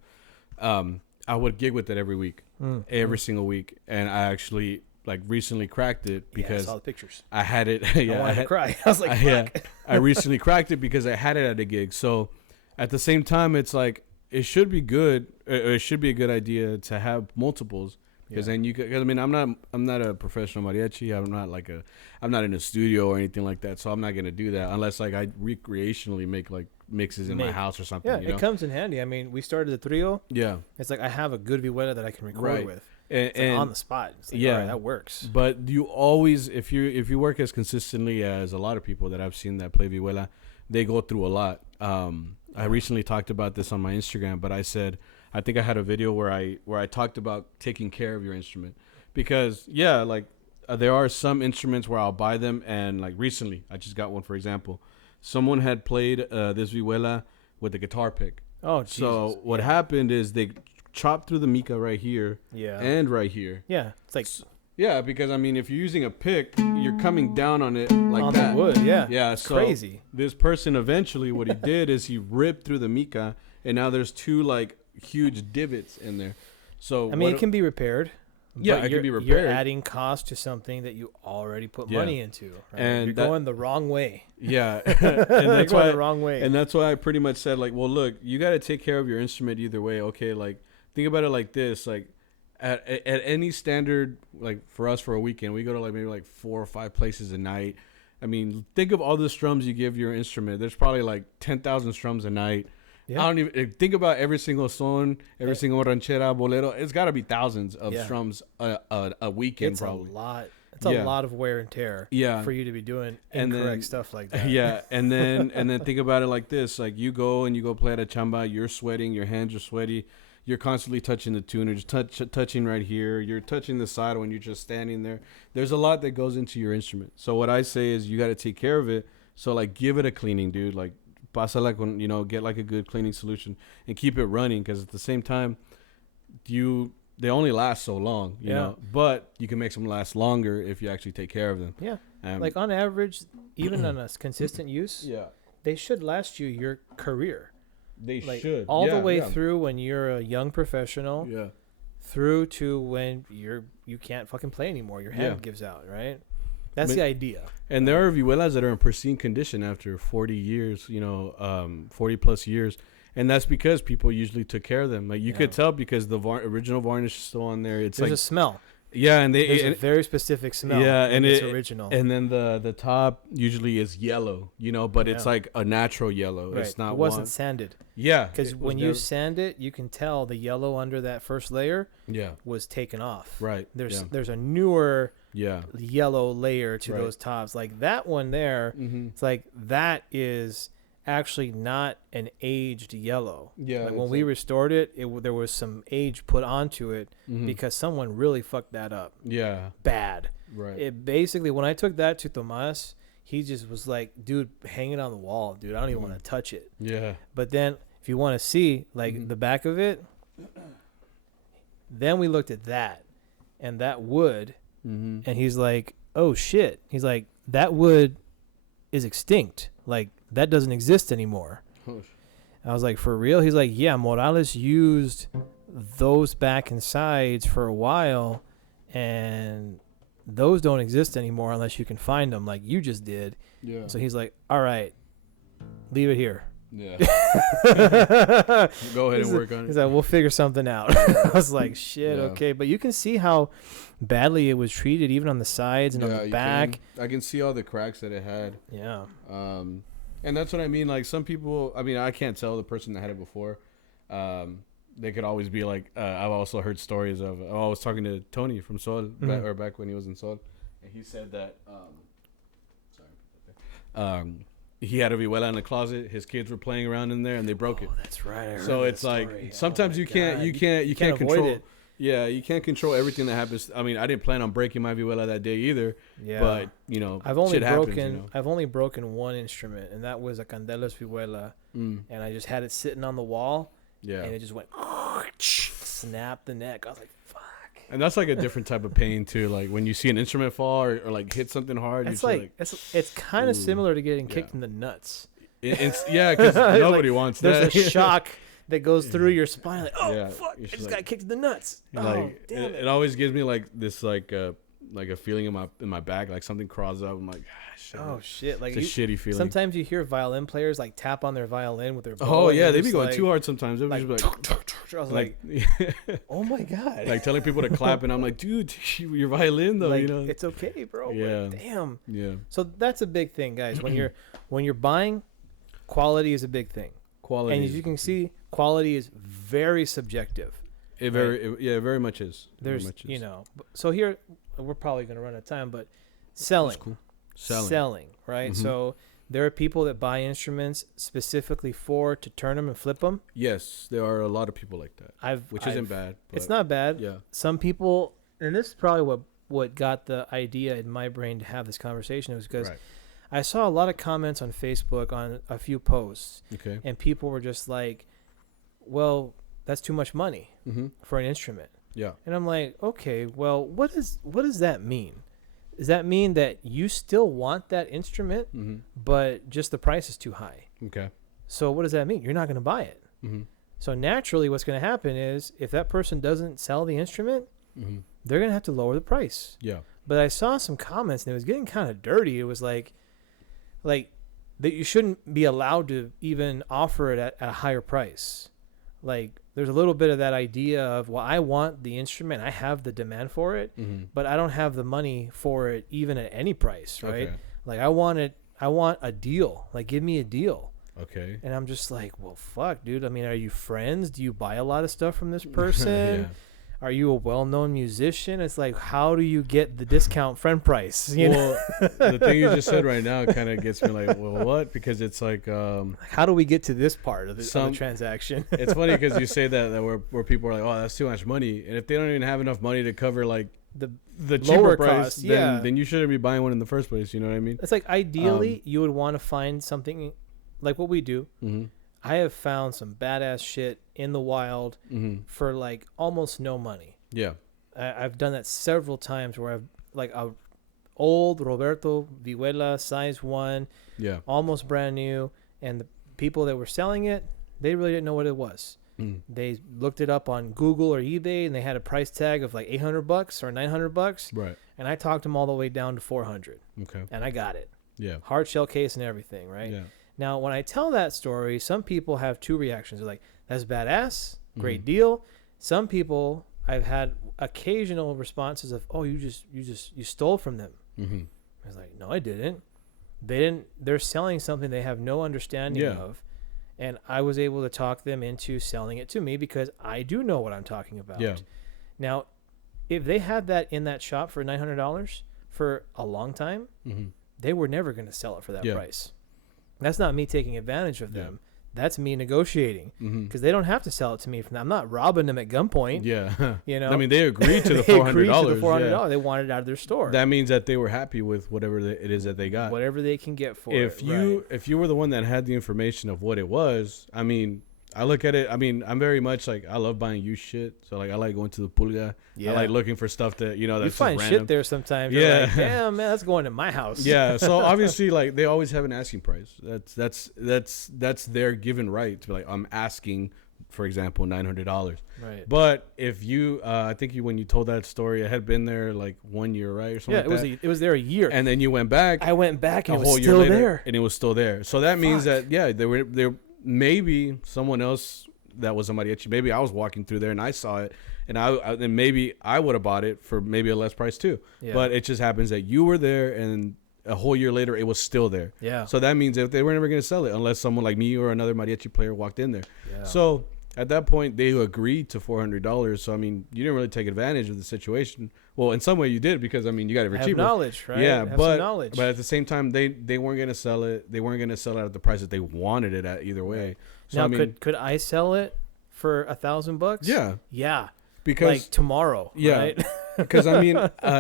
I would gig with it every week, every single week. And I actually... like recently cracked it because I saw the pictures. I had it. I wanted to cry. I was like, fuck. I recently cracked it because I had it at a gig. So at the same time, it's like it should be good. It should be a good idea to have multiples because then you could. I mean, I'm not a professional mariachi. I'm not in a studio or anything like that. So I'm not gonna do that unless like I recreationally make like mixes in my house or something. Yeah, it comes in handy. I mean, we started the trio. Yeah, it's like I have a good vihuela that I can record with. And on the spot. It's like, all right, that works. But you always, if you work as consistently as a lot of people that I've seen that play vihuela, they go through a lot. I recently talked about this on my Instagram, but I said, I think I had a video where I talked about taking care of your instrument because there are some instruments where I'll buy them and like recently I just got one, for example, someone had played this vihuela with a guitar pick. Oh, Jesus. So what happened is they chop through the mica right here and right here. Yeah, it's like because I mean if you're using a pick, you're coming down on it like on that. The wood, yeah, it's so crazy. This person eventually what he did is he ripped through the mica, and now there's two like huge divots in there. So I mean, it can be repaired. Yeah, it can be repaired. You're adding cost to something that you already put money into, right? And you're going the wrong way. Yeah, and that's why the wrong way. And that's why I pretty much said like, well, look, you got to take care of your instrument either way. Okay, like. Think about it like this, like at any standard, like for us for a weekend, we go to like maybe like 4 or 5 places a night. I mean, think of all the strums you give your instrument. There's probably like 10,000 strums a night. Yeah. I don't even think about every single son, every single ranchera, bolero. It's got to be thousands of strums a weekend. It's probably a lot. It's a lot of wear and tear. For you to be doing incorrect stuff like that. Yeah, and then think about it like this: like you go play at a chamba, you're sweating, your hands are sweaty. You're constantly touching the tuner, just touching right here. You're touching the side when you're just standing there. There's a lot that goes into your instrument. So what I say is you got to take care of it. So like give it a cleaning, dude. Like pásala con, get like a good cleaning solution and keep it running because at the same time, they only last so long, you know. But you can make them last longer if you actually take care of them. Yeah. Like on average, even on a consistent use, they should last you your career. They should all the way through when you're a young professional, through to when you can't fucking play anymore. Your hand gives out, right? That's the idea. And there are vihuelas that are in pristine condition after 40 years, 40 plus years, and that's because people usually took care of them. Like you could tell because the original varnish is still on there. There's a smell. Yeah, and there's a very specific smell. Yeah, and it's original. And then the top usually is yellow, but it's like a natural yellow. Right. It's not. It wasn't sanded. Yeah, because when you sand it, you can tell the yellow under that first layer. Was taken off. Right. There's a newer. Yellow layer to those tops, like that one there. It's like that is actually not an aged yellow. Yeah. Like when we restored it, there was some age put onto it because someone really fucked that up. Yeah. Bad. Right. It basically, when I took that to Tomas, he just was like, dude, hang it on the wall, dude. I don't even want to touch it. Yeah. But then if you want to see like the back of it, then we looked at that and that wood and he's like, oh shit. He's like, that wood is extinct. Like, that doesn't exist anymore. I was like, for real? He's like, yeah, Morales used those back and sides for a while, and those don't exist anymore unless you can find them like you just did. Yeah. So he's like, all right, leave it here. Yeah. Go ahead and work on it. He's like, we'll figure something out. I was like, shit, okay. But you can see how badly it was treated, even on the sides and on the back. I can see all the cracks that it had. Yeah. And that's what I mean. Like, some people, I mean, I can't tell the person that had it before. They could always be like, I've also heard stories of, I was talking to Tony from Sol, back when he was in Sol. And he said that, he had a vihuela in the closet. His kids were playing around in there, and they broke it. That's right. So it's like sometimes you can't control it. Yeah, you can't control everything that happens. I mean, I didn't plan on breaking my vihuela that day either. Yeah. But I've only broken one instrument, and that was a Candelas vihuela, and I just had it sitting on the wall. Yeah. And it just went snapped the neck. I was like, fuck. And that's like a different type of pain too. Like when you see an instrument fall or like hit something hard. It's like it's kind of similar to getting kicked in the nuts. Yeah, because nobody wants that. There's a shock that goes through your spine. Like, oh fuck! I just got kicked in the nuts. Oh damn it! It always gives me like this like a feeling in my back, like something crawls up. I'm like, shit. Oh shit! Like it's a shitty feeling. Sometimes you hear violin players like tap on their violin with their bow. Oh yeah, they be going too hard sometimes. They'll like, be I was like, oh my god! Like telling people to clap, and I'm like, dude, your violin though, like, it's okay, bro. Yeah. But damn. Yeah. So that's a big thing, guys. When you're buying, quality is a big thing. Quality, and as you can see, quality is very subjective. It very much is. There's so here we're probably gonna run out of time, but selling. That's cool. Selling, right? Mm-hmm. So there are people that buy instruments specifically to turn them and flip them. Yes, there are a lot of people like that. Which isn't bad. It's not bad. Yeah. Some people, and this is probably what got the idea in my brain to have this conversation, was because I saw a lot of comments on Facebook on a few posts. Okay. And people were just like, well, that's too much money for an instrument. Yeah. And I'm like, okay, well, what does that mean? Does that mean that you still want that instrument, but just the price is too high? Okay. So what does that mean? You're not going to buy it. Mm-hmm. So naturally what's going to happen is if that person doesn't sell the instrument, they're going to have to lower the price. Yeah. But I saw some comments and it was getting kind of dirty. It was like that you shouldn't be allowed to even offer it at a higher price. Like there's a little bit of that idea of, well, I want the instrument, I have the demand for it, but I don't have the money for it even at any price, right? Okay. Like I want a deal. Like give me a deal. Okay. And I'm just like, well, fuck, dude. I mean, are you friends? Do you buy a lot of stuff from this person? Yeah. Are you a well-known musician? It's like, how do you get the discount friend price? The thing you just said right now kind of gets me like, well, what? Because it's like, how do we get to this part of the transaction? It's funny because you say that where people are like, oh, that's too much money, and if they don't even have enough money to cover like the cheaper price, then you shouldn't be buying one in the first place. You know what I mean? It's like ideally you would want to find something like what we do. Mm-hmm. I have found some badass shit in the wild for like almost no money. Yeah. I've done that several times where I've like a old Roberto Vihuela size 1, almost brand new, and the people that were selling it, they really didn't know what it was. They looked it up on Google or eBay and they had a price tag of like $800 or $900. Right. And I talked them all the way down to $400. Okay. And I got it. Yeah. Hard shell case and everything, right? Yeah. Now, when I tell that story, some people have two reactions. They're like, that's badass, great deal. Some people, I've had occasional responses of, oh, you stole from them. I was like, no, I didn't. They're selling something they have no understanding of. And I was able to talk them into selling it to me because I do know what I'm talking about. Yeah. Now, if they had that in that shop for $900 for a long time, they were never going to sell it for that price. That's not me taking advantage of them. That's me negotiating because they don't have to sell it to me. I'm not robbing them at gunpoint. Yeah, you know. I mean, they agreed to the $400. $400. They wanted it out of their store. That means that they were happy with whatever it is that they got. Whatever they can get for it. If you were the one that had the information of what it was, I mean, I look at it. I mean, I'm very much like I love buying used shit. So like I like going to the pulga. Yeah. I like looking for stuff that that's you find random shit there sometimes. You're like, damn man, that's going to my house. Yeah. So obviously, like they always have an asking price. That's their given right to be like I'm asking, for example, $900. Right. But if you, I think when you told that story, I had been there like 1 year, right, or something. Yeah, it was there a year. And then you went back. I went back and it was still there. And it was still there. So that means that they were maybe someone else that was a mariachi. Maybe I was walking through there and I saw it, and maybe I would have bought it for maybe a less price too. Yeah. But it just happens that you were there, and a whole year later it was still there. Yeah. So that means that they were never going to sell it unless someone like me or another mariachi player walked in there. Yeah. So at that point they agreed to $400. So I mean, you didn't really take advantage of the situation. Well, in some way you did because I mean you got it for cheaper. Knowledge, right? Yeah, but at the same time they weren't going to sell it. They weren't going to sell it at the price that they wanted it at either way. So now, I mean, could I sell it for $1,000? Yeah. Yeah. Because like tomorrow. Yeah. Right? Because I mean,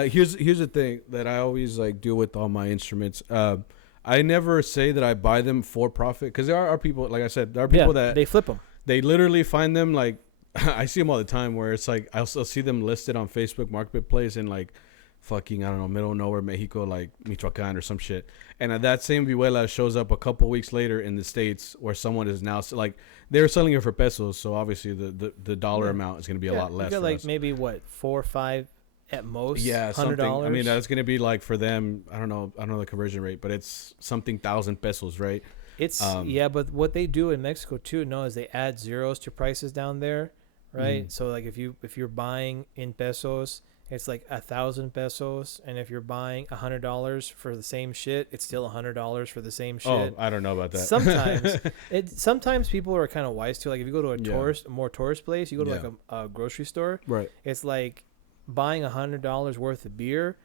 here's the thing that I always like do with all my instruments. I never say that I buy them for profit because there are people, like I said, there are people that they flip them. They literally find them like I see them all the time where it's like I'll see them listed on Facebook Marketplace in like fucking, I don't know, middle of nowhere Mexico, like Michoacan or some shit. And that same vihuela shows up a couple weeks later in the States where someone is now like they're selling it for pesos. So obviously the dollar amount is going to be a lot less. You got like maybe what 4 or 5 at most. Yeah, something. I mean, that's going to be like for them. I don't know the conversion rate, but it's something 1,000 pesos, right? It's but what they do in Mexico too, is they add zeros to prices down there, right? So like if you're buying in pesos, it's like 1,000 pesos, and if you're buying $100 for the same shit, it's still $100 for the same shit. Oh, I don't know about that. Sometimes people are kind of wise to, like if you go to a more tourist place, you go to like a grocery store, right? It's like buying $100 worth of beer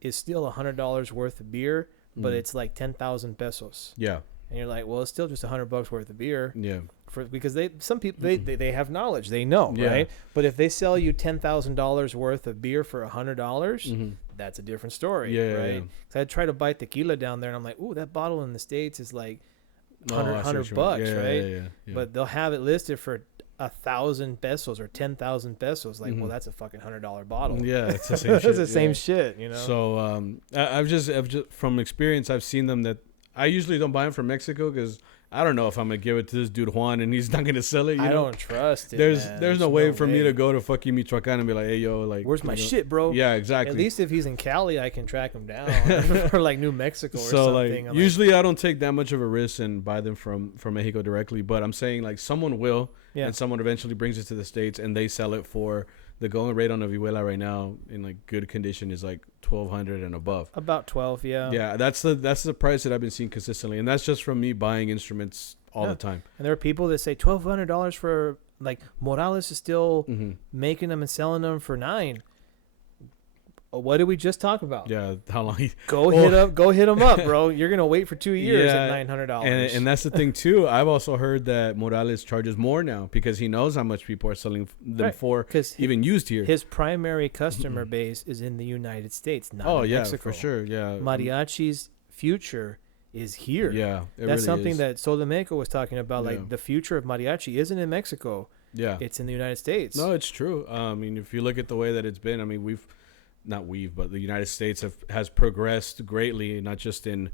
is still $100 worth of beer, but it's like 10,000 pesos. Yeah. And you're like, well, it's still just $100 worth of beer. Yeah. Because some people they have knowledge, they know, right? But if they sell you $10,000 worth of beer for $100, that's a different story, right? Because I try to buy tequila down there, and I'm like, ooh, that bottle in the States is like $100 bucks, right? Yeah. But they'll have it listed for 1,000 pesos or 10,000 pesos. Like, well, that's a fucking $100 bottle. Yeah, it's the same shit. It's the same shit, So I've just from experience, I've seen them that I usually don't buy them from Mexico because I don't know if I'm gonna give it to this dude Juan and he's not gonna sell it. I don't trust it. There's no way for me to go to fucking Michoacan and be like, hey yo, like, where's my shit, bro? Yeah, exactly. At least if he's in Cali, I can track him down, or like New Mexico or something. Like, usually I don't take that much of a risk and buy them from Mexico directly, but I'm saying like someone will, and someone eventually brings it to the States and they sell it for the going rate on a vihuela right now in like good condition is like 1,200 and above. About 12, yeah. Yeah, that's the price that I've been seeing consistently, and that's just from me buying instruments all the time. And there are people that say $1,200 for, like, Morales is still making them and selling them for $9. What did we just talk about? Yeah, how long? Go hit them up, bro. You're gonna wait for 2 years at $900. And that's the thing too. I've also heard that Morales charges more now because he knows how much people are selling them for, even used here. His primary customer base is in the United States, not in Mexico. For sure. Yeah, Mariachi's future is here. Yeah, that's really something that Sol de Mexico was talking about. Like the future of mariachi isn't in Mexico. Yeah, it's in the United States. No, it's true. I mean, if you look at the way that it's been, I mean, but the United States has progressed greatly, not just in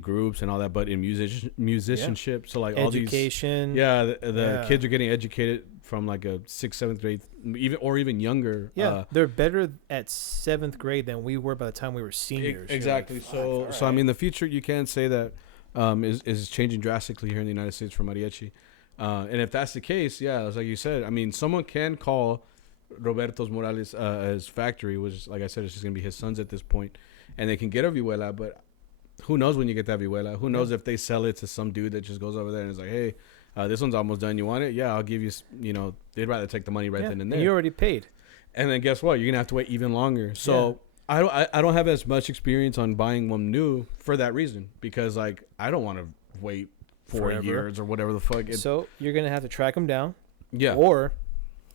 groups and all that, but in musicianship. Yeah. So like education. All these, the kids are getting educated from like a 6th, 7th grade, even younger. Yeah, they're better at 7th grade than we were by the time we were seniors. Exactly. Like, so I mean, the future you can say that is changing drastically here in the United States for mariachi, and if that's the case, it's like you said. I mean, someone can call Roberto's Morales' his factory, which, like I said, it's just gonna be his sons at this point, and they can get a vihuela. But who knows when you get that vihuela? Who knows if they sell it to some dude that just goes over there and is like, hey, this one's almost done. You want it? Yeah, I'll give you. They'd rather take the money right then and there. You already paid. And then guess what? You're gonna have to wait even longer. So I don't have as much experience on buying one new for that reason, because like I don't want to wait 4 years or whatever the fuck. So you're going to have to track them down. Yeah. Or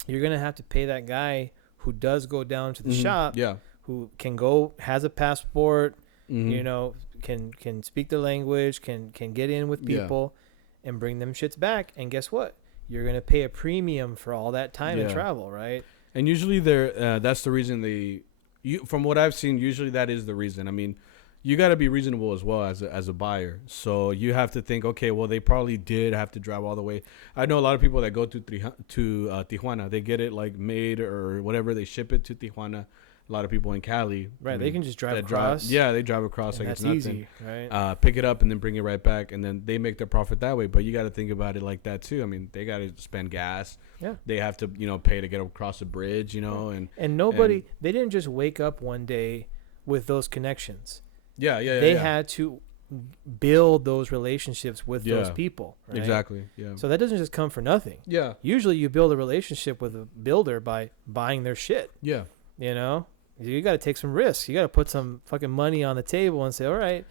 you're going to have to pay that guy who does go down to the shop. Yeah. Who can go, has a passport, you know, can speak the language, can get in with people and bring them shits back. And guess what? You're going to pay a premium for all that time and travel, right? And usually that's the reason from what I've seen, usually that is the reason. I mean, you got to be reasonable as well as a buyer. So you have to think, okay, well, they probably did have to drive all the way. I know a lot of people that go to Tijuana. They get it like made or whatever. They ship it to Tijuana. A lot of people in Cali. Right, they can just drive across. They drive across like it's nothing. Easy, right? Pick it up and then bring it right back. And then they make their profit that way. But you got to think about it like that, too. I mean, they got to spend gas. Yeah. They have to, pay to get across the bridge, And nobody, they didn't just wake up one day with those connections. They had to build those relationships with those people. Right? Exactly. Yeah. So that doesn't just come for nothing. Yeah. Usually you build a relationship with a builder by buying their shit. Yeah. You got to take some risks. You got to put some fucking money on the table and say, all right,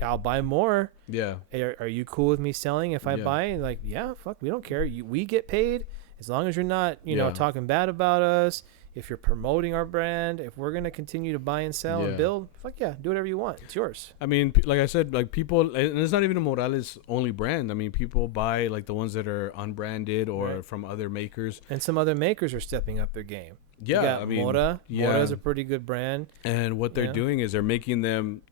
I'll buy more. Yeah. Are you cool with me selling if I buy? And like, yeah, fuck, we don't care. We get paid as long as you're not, talking bad about us. If you're promoting our brand, if we're going to continue to buy and sell and build, fuck yeah, do whatever you want. It's yours. I mean, like I said, like people, and it's not even a Morales only brand. I mean, people buy like the ones that are unbranded or from other makers. And some other makers are stepping up their game. Yeah. I mean, Mora is a pretty good brand. And what they're doing is they're making them,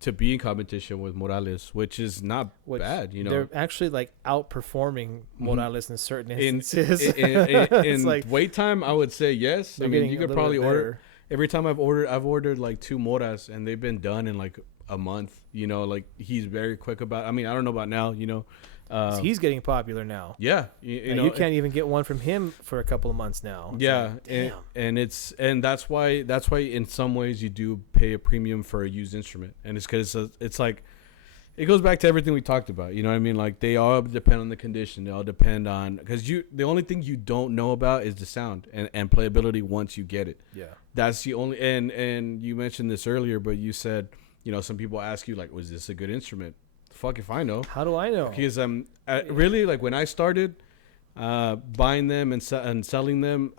to be in competition with Morales, which is not bad, They're actually like outperforming Morales in certain instances. In like, wait time, I would say yes. I mean, you could probably order. Every time I've ordered like 2 Moras, and they've been done in like a month. Like he's very quick about. I mean, I don't know about now. He's getting popular now. Yeah, you can't even get one from him for a couple of months now. It's and that's why in some ways you do pay a premium for a used instrument, and it's because it's like it goes back to everything we talked about. You know what I mean? Like they all depend on the condition. They all depend on because the only thing you don't know about is the sound and playability once you get it. Yeah, that's the only. And you mentioned this earlier, but you said some people ask you like, was this a good instrument? Fuck if I know. How do I know? Because really like when I started buying them and selling them,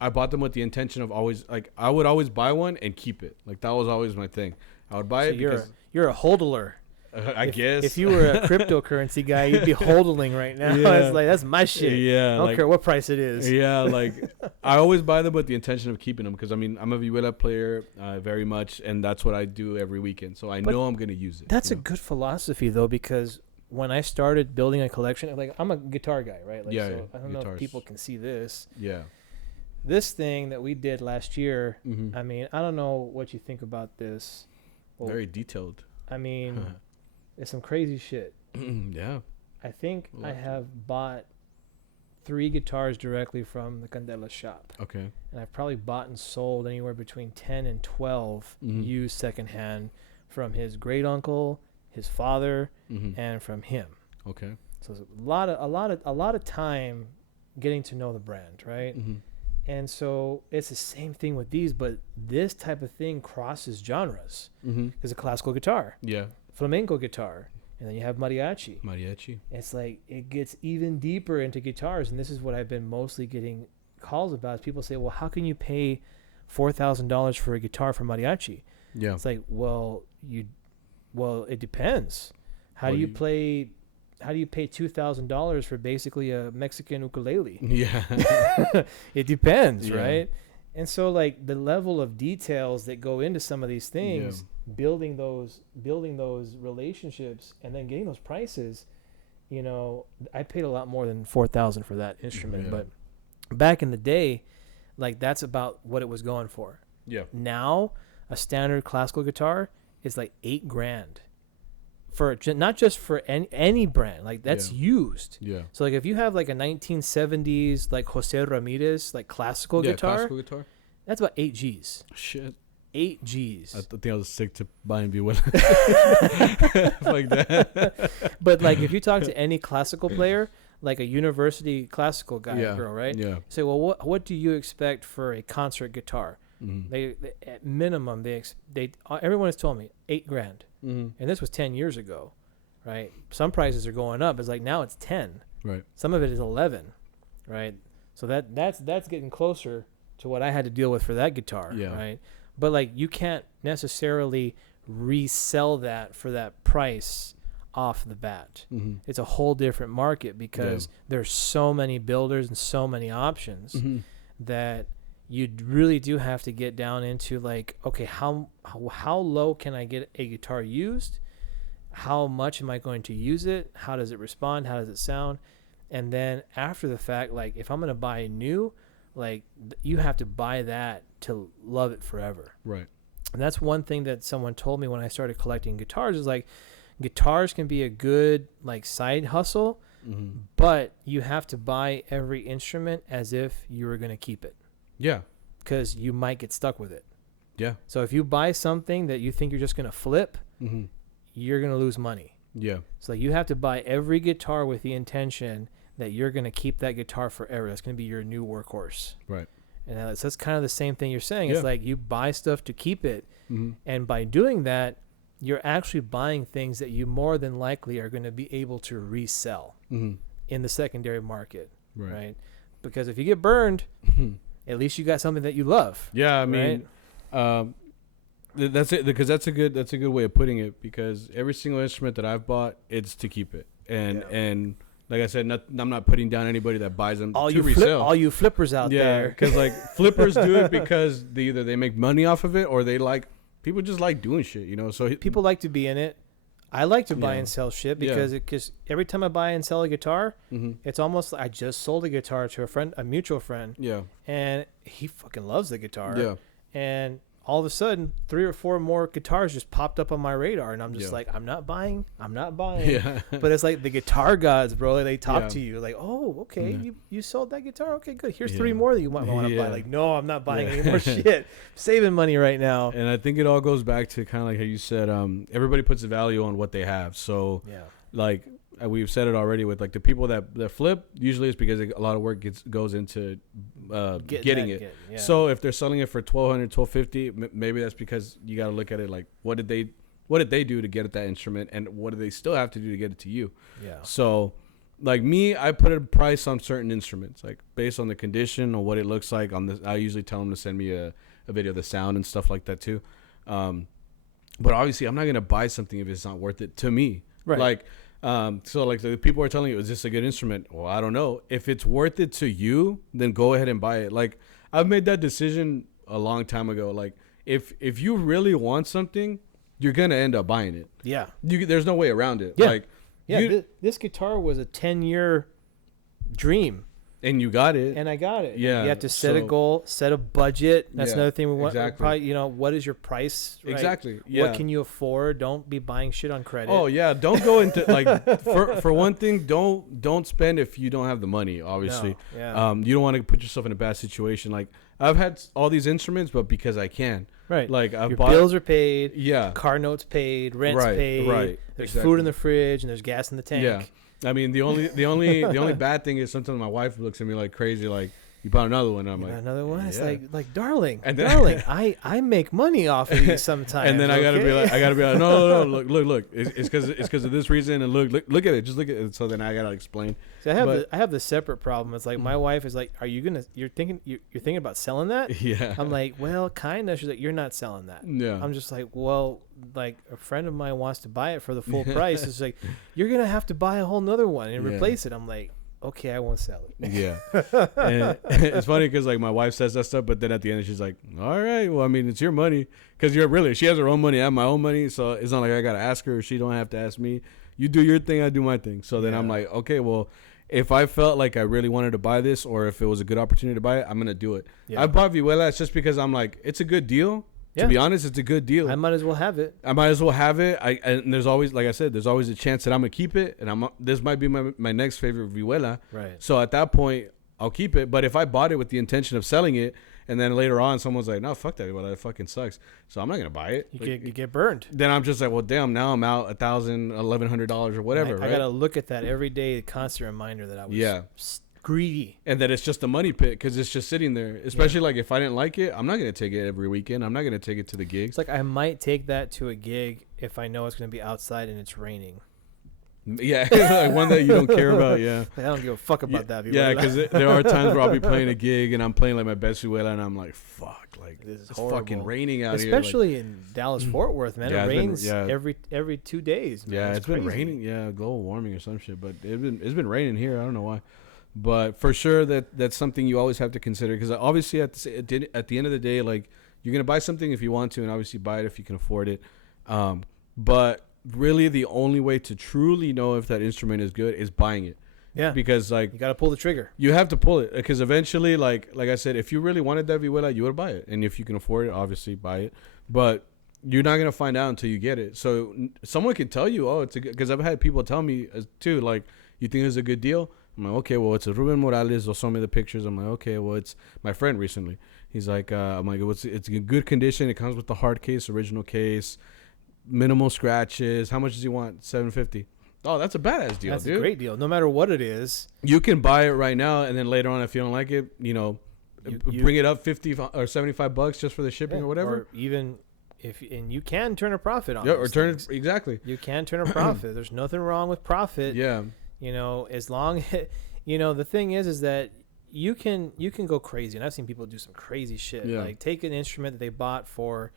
I bought them with the intention of always like I would always buy one and keep it. Like that was always my thing. I would buy it because you're a hodler. I guess if you were a cryptocurrency guy, you'd be hodling right now. It's like that's my shit. Yeah, I don't care what price it is. Yeah, like I always buy them with the intention of keeping them because I mean I'm a vihuela player very much, and that's what I do every weekend. So I know I'm gonna use it. That's a good philosophy though, because when I started building a collection, like I'm a guitar guy, right? Like, so I don't know if people can see this. Yeah. This thing that we did last year, I mean, I don't know what you think about this. Well, very detailed. I mean. It's some crazy shit. Yeah. I think I have bought 3 guitars directly from the Candela shop. Okay. And I've probably bought and sold anywhere between 10 and 12 used secondhand from his great uncle, his father, and from him. Okay. So it's a lot of time getting to know the brand, right? And so it's the same thing with these, but this type of thing crosses genres. There's a classical guitar. Yeah. Flamenco guitar, and then you have mariachi. It's like it gets even deeper into guitars, and this is what I've been mostly getting calls about. Is people say, well, how can you pay $4,000 for a guitar from mariachi? Yeah. It's like, well, it depends. How do you pay $2,000 for basically a Mexican ukulele? Yeah. It depends, right? And so like the level of details that go into some of these things, building those relationships and then getting those prices, I paid a lot more than $4,000 for that instrument, but back in the day, like that's about what it was going for. Yeah. Now a standard classical guitar is like $8,000 for not just for any brand, like that's used. Yeah. So like if you have like a 1970s like Jose Ramirez like classical guitar, that's about $8,000. Shit. $8,000. I think I was sick to buying vihuela like that. But like if you talk to any classical player, like a university classical guy or girl, right? Yeah. Say, well, what do you expect for a concert guitar? They at minimum they everyone has told me $8,000. And this was 10 years ago. right? Some prices are going up. It's like now it's 10. Right. Some of it is 11, right? So that's getting closer to what I had to deal with for that guitar, right? But like you can't necessarily resell that for that price off the bat. Mm-hmm. It's a whole different market because there's so many builders and so many options that you really do have to get down into like, okay, how low can I get a guitar used? How much am I going to use it? How does it respond? How does it sound? And then after the fact, like if I'm going to buy a new, like you have to buy that to love it forever. Right. And that's one thing that someone told me when I started collecting guitars is like guitars can be a good like side hustle, but you have to buy every instrument as if you were going to keep it. Yeah. Because you might get stuck with it. Yeah. So if you buy something that you think you're just going to flip, you're going to lose money. Yeah. So you have to buy every guitar with the intention that you're going to keep that guitar forever. That's going to be your new workhorse. Right. And that's kind of the same thing you're saying. It's like you buy stuff to keep it. And by doing that, you're actually buying things that you more than likely are going to be able to resell in the secondary market. Right. Because if you get burned, at least you got something that you love. Yeah. I mean, that's it, because that's a good way of putting it, because every single instrument that I've bought, it's to keep it. And like I said, I'm not putting down anybody that buys them to resell. All you flippers out there. Yeah, because like flippers do it because either they make money off of it or they like, people just like doing shit, you know. So people like to be in it. I like to buy and sell shit because every time I buy and sell a guitar, it's almost like I just sold a guitar to a mutual friend. Yeah. And he fucking loves the guitar. Yeah. And all of a sudden 3 or 4 more guitars just popped up on my radar, and I'm just like, I'm not buying. Yeah. But it's like the guitar gods, bro. They talk to you like, oh, okay, you sold that guitar. Okay, good. Here's 3 more that you might want to buy. Like, no, I'm not buying any more shit. I'm saving money right now. And I think it all goes back to kind of like how you said, everybody puts a value on what they have. So like we've said it already with like the people that flip, usually it's because a lot of work goes into getting it. So if they're selling it for $1,200, $1,250, maybe that's because you got to look at it like, what did they do to get at that instrument, and what do they still have to do to get it to you? Yeah. So like me, I put a price on certain instruments, like based on the condition or what it looks like on this. I usually tell them to send me a video of the sound and stuff like that too. But obviously I'm not going to buy something if it's not worth it to me. Right. Like, so like the people are telling you, is this a good instrument? Well, I don't know. If it's worth it to you, then go ahead and buy it. Like I've made that decision a long time ago. Like if you really want something, you're going to end up buying it. Yeah. There's no way around it. Yeah. Like, this guitar was a 10-year dream. And you got it. And I got it. Yeah. You have to set a goal, set a budget. That's another thing we want. Exactly. Probably, what is your price? Right? Exactly. Yeah. What can you afford? Don't be buying shit on credit. Oh yeah. Don't go into like for one thing, don't spend if you don't have the money, obviously. No. Yeah. You don't want to put yourself in a bad situation. Like I've had all these instruments, but because I can. Right. Like your bills are paid. Yeah. Car notes paid. Rent's paid. Right. There's food in the fridge and there's gas in the tank. Yeah. I mean, the only bad thing is sometimes my wife looks at me like crazy, like, you bought another one. And I'm like, another one? It's like, darling, I make money off of you sometimes. And then I gotta be like, no, look, it's because of this reason, and look at it, just look at it. So then I gotta explain. See, I have the separate problem. It's like my wife is like, you're thinking about selling that? Yeah. I'm like, well, kinda. She's like, you're not selling that. Yeah. I'm just like, well, like a friend of mine wants to buy it for the full price. It's like, you're gonna have to buy a whole nother one and replace it. I'm like, okay, I won't sell it. Yeah. And it's funny because like my wife says that stuff, but then at the end she's like, all right, well, I mean, it's your money, because she has her own money, I have my own money, so it's not like I gotta ask her, she don't have to ask me. You do your thing, I do my thing. So then I'm like, okay, well, if I felt like I really wanted to buy this, or if it was a good opportunity to buy it, I'm gonna do it. I bought vihuelas just because I'm like, it's a good deal. To be honest, it's a good deal. I might as well have it. And there's always, like I said, there's always a chance that I'm gonna keep it, and this might be my next favorite vihuela. Right. So at that point, I'll keep it. But if I bought it with the intention of selling it, and then later on someone's like, no, fuck that vihuela, that fucking sucks, so I'm not gonna buy it. You get burned. Then I'm just like, well, damn, now I'm out $1,000, $1,100 or whatever. I gotta look at that every day, a constant reminder that I was greedy, and that it's just a money pit because it's just sitting there. Especially like if I didn't like it, I'm not gonna take it every weekend. I'm not gonna take it to the gigs. It's like I might take that to a gig if I know it's gonna be outside and it's raining. Yeah, like one that you don't care about. Yeah, I don't give a fuck about that. Yeah, because there are times where I'll be playing a gig and I'm playing like my best vihuela and I'm like, fuck, like it's fucking raining out here. Especially like, in Dallas Fort Worth, man. It rains every 2 days. Man. Yeah, it's been raining. Yeah, global warming or some shit. But it's been raining here. I don't know why. But for sure that's something you always have to consider because obviously at the end of the day, like you're gonna buy something if you want to, and obviously buy it if you can afford it. But really, the only way to truly know if that instrument is good is buying it. Yeah, because like you gotta pull the trigger. You have to pull it because eventually, like I said, if you really wanted that vihuela, you would buy it, and if you can afford it, obviously buy it. But you're not gonna find out until you get it. So someone can tell you, oh, it's a good, because I've had people tell me too, like, you think it's a good deal? I'm like, okay, well, it's a Ruben Morales. They'll show me the pictures. I'm like, okay, well, it's my friend recently. He's like, I'm like, it's in good condition. It comes with the hard case, original case, minimal scratches. How much does he want? $750. Oh, that's a badass deal, that's dude. That's a great deal. No matter what it is. You can buy it right now, and then later on, if you don't like it, you bring it up $50 or $75 just for the shipping or whatever. Or even and you can turn a profit on. Yeah, or turn it exactly. You can turn a profit. There's nothing wrong with profit. Yeah. As long the thing is that you can go crazy, and I've seen people do some crazy shit. Yeah. Like take an instrument that they bought for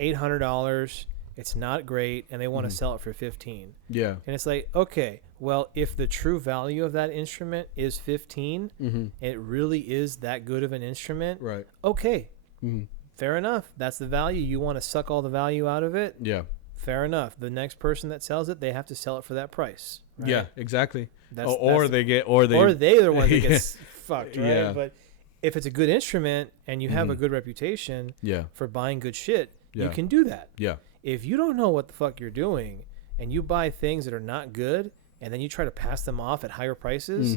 $800. It's not great, and they want to sell it for $15. Yeah. And it's like, okay, well, if the true value of that instrument is $15, it really is that good of an instrument. Right. Okay. Fair enough. That's the value. You want to suck all the value out of it? Yeah. Fair enough. The next person that sells it, they have to sell it for that price. Right? Yeah, exactly. Or they're the ones that get fucked, right? Yeah. But if it's a good instrument and you have a good reputation for buying good shit, you can do that. Yeah. If you don't know what the fuck you're doing and you buy things that are not good and then you try to pass them off at higher prices,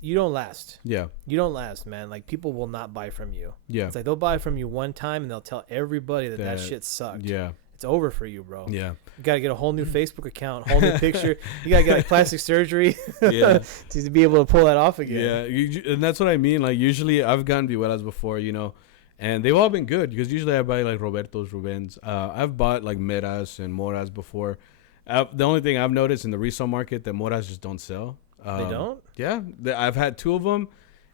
you don't last. Yeah. You don't last, man. Like, people will not buy from you. Yeah. It's like they'll buy from you one time and they'll tell everybody that shit sucked. Yeah. It's over for you, bro. Yeah. You got to get a whole new Facebook account, whole new picture. You got to get like plastic surgery to be able to pull that off again. Yeah. And that's what I mean. Like, usually I've gotten vihuelas before, and they've all been good because usually I buy like Roberto's, Rubens. I've bought like Meras and Moras before. The only thing I've noticed in the resale market that Moras just don't sell. They don't? Yeah. I've had 2 of them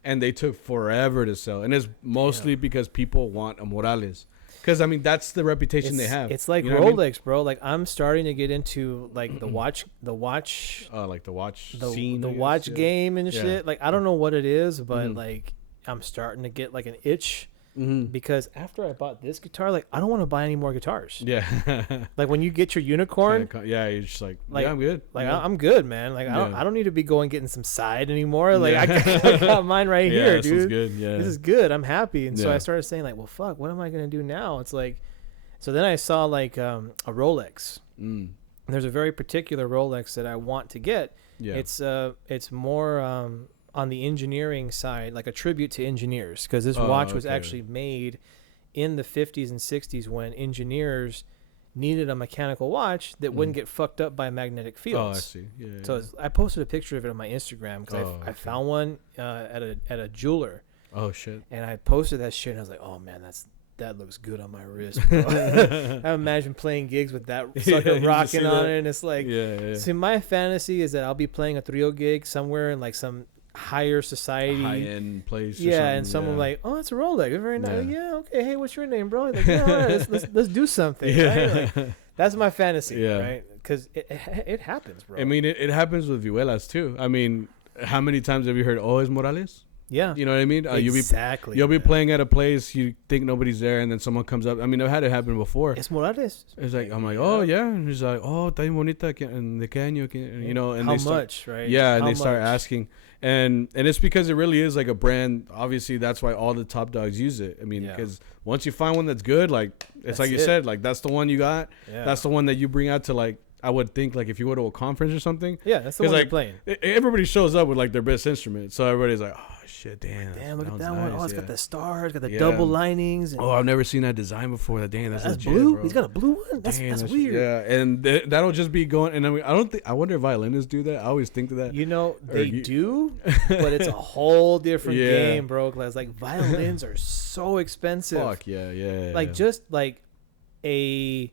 and they took forever to sell. And it's mostly because people want a Morales. Because, I mean, that's the reputation they have. It's like Rolex, bro. Like, I'm starting to get into like the watch scene. The watch game and shit. Like, I don't know what it is, but like, I'm starting to get like an itch. Because after I bought this guitar, like, I don't want to buy any more guitars. Yeah. Like, when you get your unicorn, you're just like yeah, I'm good. Like, I'm good, man. Like, I don't need to be getting some side anymore. Like, I got mine right here, dude. This is good. Yeah. This is good. I'm happy. And so I started saying, like, well, fuck, what am I gonna do now? It's like, so then I saw like a Rolex. And there's a very particular Rolex that I want to get. Yeah. It's more on the engineering side, like a tribute to engineers, because this watch was actually made in the 50s and 60s when engineers needed a mechanical watch that wouldn't get fucked up by magnetic fields. Oh, I see. Yeah. So I posted a picture of it on my Instagram because I found one at a jeweler. Oh shit! And I posted that shit, and I was like, oh man, that looks good on my wrist, bro. I imagine playing gigs with that sucker rocking on it, and it's like, see, my fantasy is that I'll be playing a trio gig somewhere in like some higher society, high-end place. And someone like, oh, it's a Rolex, very nice. Yeah, okay. Hey, what's your name, bro? Like, yeah, all right, let's do something. Right? Like, that's my fantasy, right? Because it happens, bro. I mean, it happens with vihuelas too. I mean, how many times have you heard, oh, it's Morales? Yeah. You know what I mean? Exactly. You'll be playing at a place, you think nobody's there, and then someone comes up. I mean, I've had it happen before. It's Morales. It's like, I'm like, oh, yeah. And he's like, oh, está bien bonita. And de qué año? You know, and how much, right? Yeah, and they start asking. And it's because it really is like a brand. Obviously, that's why all the top dogs use it. I mean, because once you find one that's good, like, it's like you said, like, that's the one you got. Yeah. That's the one that you bring out to, like, I would think, like, if you go to a conference or something. Yeah, that's the one you're playing. Everybody shows up with, like, their best instrument. So everybody's like, oh, shit, damn, look at that one. Oh, it's got the stars, got the double linings. And I've never seen that design before. That's legit, blue? bro. He's got a blue one? That's weird. Yeah, and that'll just be going. And I mean, I wonder if violinists do that. I always think of that. You know, they do, but it's a whole different game, bro. Because, like, violins are so expensive. Fuck, yeah. Like, just, like, a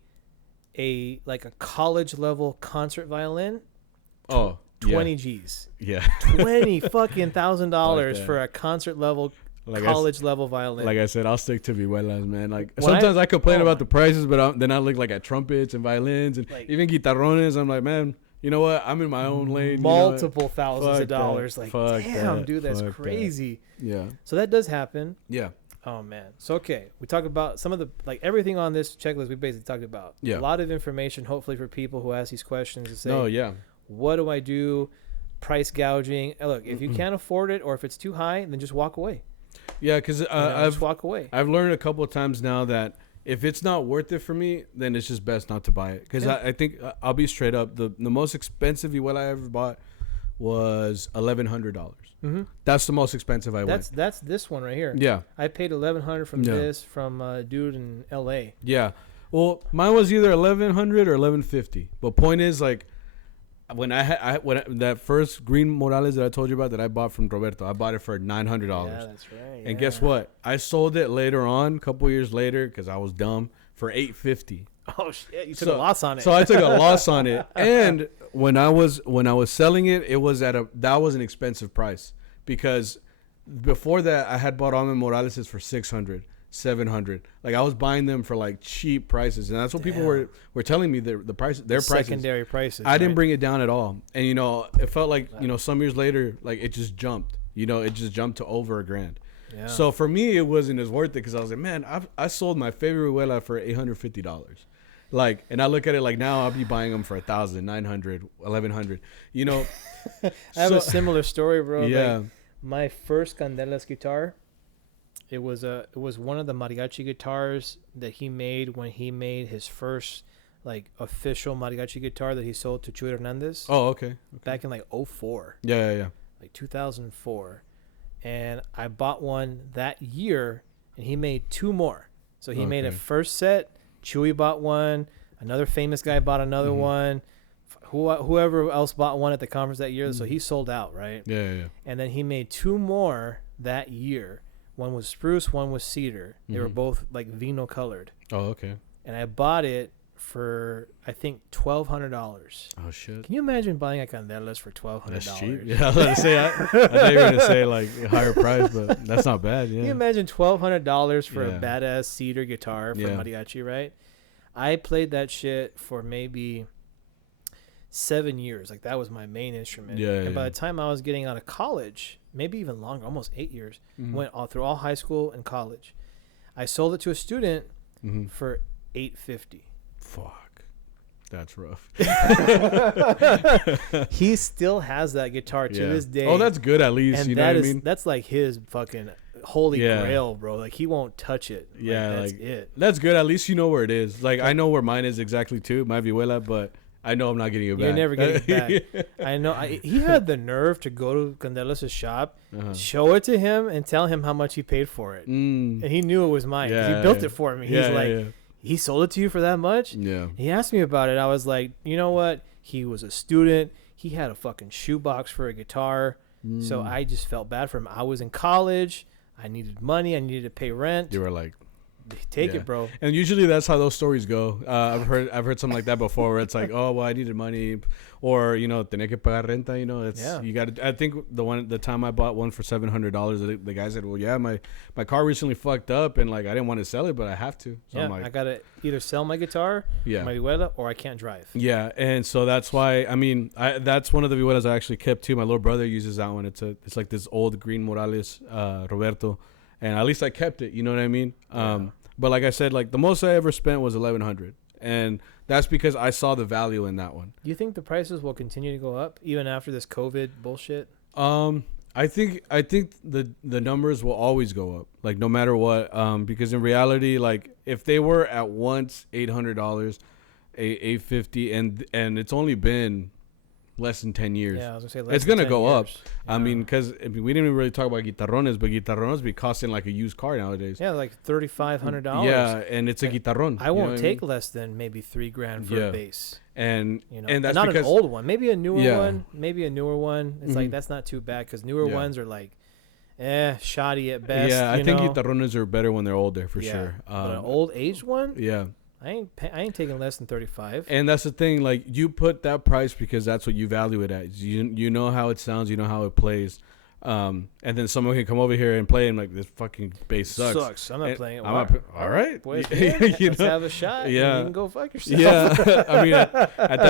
college level concert violin Oh, 20 G's. Yeah. 20 fucking $1,000 like for a concert level, like college level violin. Like I said, I'll stick to vihuelas, man. Like sometimes I complain about the prices, but then I look like at trumpets and violins and like, even guitarrones. I'm like, man, you know what? I'm in my own lane. Multiple thousands of dollars. That. Like, damn, dude, that's crazy. That. Yeah. So that does happen. Yeah. Oh man. So okay, we talk about some of the like everything on this checklist. We basically talked about a lot of information, hopefully for people who ask these questions to say, "Oh yeah, what do I do?" Price gouging. Look, if you can't afford it or if it's too high, then just walk away. Yeah, because just walk away. I've learned a couple of times now that if it's not worth it for me, then it's just best not to buy it. Because I think I'll be straight up. The most expensive vihuela I ever bought was $1,100. Mm-hmm. That's the most expensive I went. That's this one right here. Yeah, I paid $1,100 from a dude in L.A. Yeah, well, mine was either $1,100 or $1,150. But point is, like, when that first green Morales that I told you about that I bought from Roberto, I bought it for $900. Yeah, that's right. And guess what? I sold it later on, a couple years later, because I was dumb, for $850. Oh shit! You took a loss on it. So I took a loss on it, and when I was selling it, that was an expensive price because before that I had bought Almond Moraleses for $600, $700. Like I was buying them for like cheap prices, and that's what people were telling me their prices. Secondary prices. I didn't bring it down at all, and it felt like some years later, like it just jumped. It just jumped to over $1,000. Yeah. So for me, it wasn't as worth it because I was like, man, I sold my favorite vihuela for $850. Like, and I look at it like now I'll be buying them for $1,000, $900, $1,100. I have a similar story, bro. Yeah. Like, my first Candelas guitar, it was one of the mariachi guitars that he made when he made his first like official mariachi guitar that he sold to Chuy Hernandez. Oh, okay. Back in like 2004. Yeah. Like 2004. And I bought one that year, and he made two more. So he made a first set. Chewy bought one. Another famous guy bought another one. Whoever else bought one at the conference that year. So he sold out, right? Yeah. And then he made two more that year. One was spruce, one was cedar. They were both like vino colored. Oh, okay. And I bought it for I think $1,200. Oh shit! Can you imagine buying a Candelas for $1,200? That's cheap. Yeah, I was gonna say I thought you were gonna say like a higher price, but that's not bad. Yeah. Can you imagine $1,200 for a badass cedar guitar for mariachi, right? I played that shit for maybe 7 years. Like that was my main instrument. Yeah. And by the time I was getting out of college, maybe even longer, almost 8 years, went all through all high school and college. I sold it to a student for $850. Fuck, that's rough. He still has that guitar to this day. Oh, that's good at least. And you know what I mean? That's like his fucking holy grail, bro. Like he won't touch it. Yeah, that's it. That's good. At least you know where it is. Like I know where mine is exactly too, my vihuela, but I know I'm not getting it back. You're never getting it back. I know. He had the nerve to go to Candelas' shop, show it to him, and tell him how much he paid for it. And he knew it was mine. He built it for me. He's like, he sold it to you for that much? Yeah. He asked me about it. I was like, you know what? He was a student. He had a fucking shoebox for a guitar. So I just felt bad for him. I was in college. I needed money. I needed to pay rent. You were like, take it, bro. And usually that's how those stories go. I've heard something like that before, where it's like, oh well, I needed money, or tener que pagar renta. You got to. I think the time I bought one for $700, the guy said, well, yeah, my car recently fucked up, and like I didn't want to sell it, but I have to. So I'm like, I gotta either sell my guitar, my vihuela, or I can't drive. Yeah, and so that's why. I mean, that's one of the vihuelas I actually kept too. My little brother uses that one. It's like this old green Morales Roberto. And at least I kept it, you know what I mean? But like I said, like the most I ever spent was $1,100, and that's because I saw the value in that one. Do you think the prices will continue to go up even after this COVID bullshit? I think the numbers will always go up, like no matter what. Because in reality, like if they were at once $800, $850, and it's only been less than 10 years. Yeah, I was gonna say it's gonna go up. Yeah. I mean, because we didn't even really talk about guitarrones, but guitarrones be costing like a used car nowadays. Yeah, like $3,500. Yeah, and it's a guitarron. I won't take less than maybe $3,000 for a bass. And and that's not because an old one, maybe a newer one. Maybe a newer one. It's like that's not too bad because newer ones are like, shoddy at best. Yeah, I think guitarrones are better when they're older for sure. But an old aged one. Yeah. I ain't taking less than 35. And that's the thing. Like, you put that price because that's what you value it at. You know how it sounds. You know how it plays. And then someone can come over here and play and like, this fucking bass sucks. I'm not playing it. All right. Boys, let's have a shot. Yeah. You can go fuck yourself. Yeah. I mean, at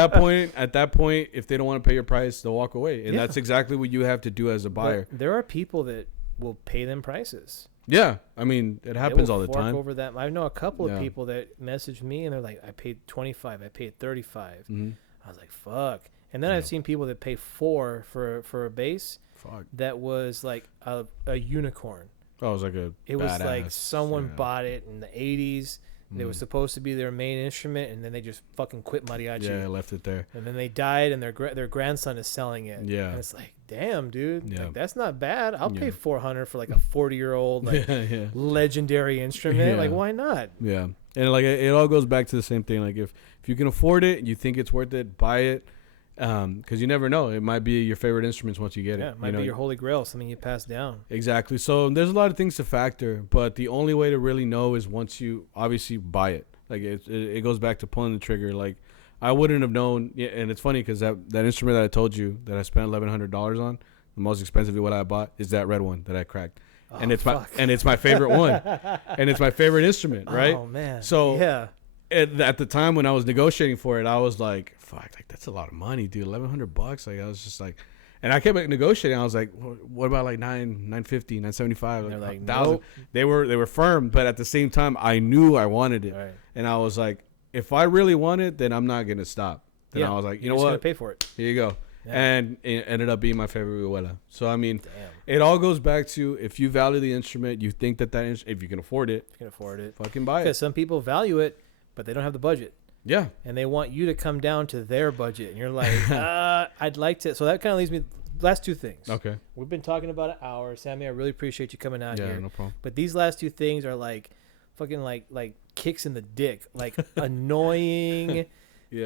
that point, if they don't want to pay your price, they'll walk away. And that's exactly what you have to do as a buyer. But there are people that will pay them prices. Yeah. I mean, it happens all the time. Over that. I know a couple of people that messaged me and they're like, I paid 25. I paid 35. Mm-hmm. I was like, fuck. And then I've seen people that pay 4 for a bass. Fuck. That was like a unicorn. Oh, it was like It was like someone bought it in the 80s. It was supposed to be their main instrument, and then they just fucking quit mariachi. Yeah, left it there. And then they died, and their grandson is selling it. Yeah. And it's like, damn, dude. Yeah. Like, that's not bad. I'll pay $400 for like a 40-year-old like legendary instrument. Yeah. Like, why not? Yeah. And like it all goes back to the same thing. Like if you can afford it, you think it's worth it, buy it. Because you never know, it might be your favorite instruments once you get it. It might be your holy grail, something you pass down. Exactly. So there's a lot of things to factor, but the only way to really know is once you obviously buy it. Like it goes back to pulling the trigger. Like I wouldn't have known. Yeah, and it's funny because that instrument that I told you that I spent $1,100 on, the most expensive one I bought is that red one that I cracked. Oh, and it's my favorite one, and it's my favorite instrument, right? Oh man. So yeah. At the time when I was negotiating for it, I was like, fuck, like that's a lot of money, dude. $1,100. Like I was just like, and I kept negotiating. I was like, what about like $950, $975? They're like, nope. They were firm, but at the same time, I knew I wanted it. Right. And I was like, if I really want it, then I'm not gonna stop. Then I was like, you know what? Gonna pay for it. Here you go. Yeah. And it ended up being my favorite vihuela. So I mean, it all goes back to if you value the instrument, you think that if you can afford it, fucking buy it. Because some people value it, but they don't have the budget. Yeah. And they want you to come down to their budget. And you're like, I'd like to. So that kind of leaves me last two things. Okay. We've been talking about an hour. Sammy, I really appreciate you coming out here. Yeah, no problem. But these last two things are like fucking like kicks in the dick. Like annoying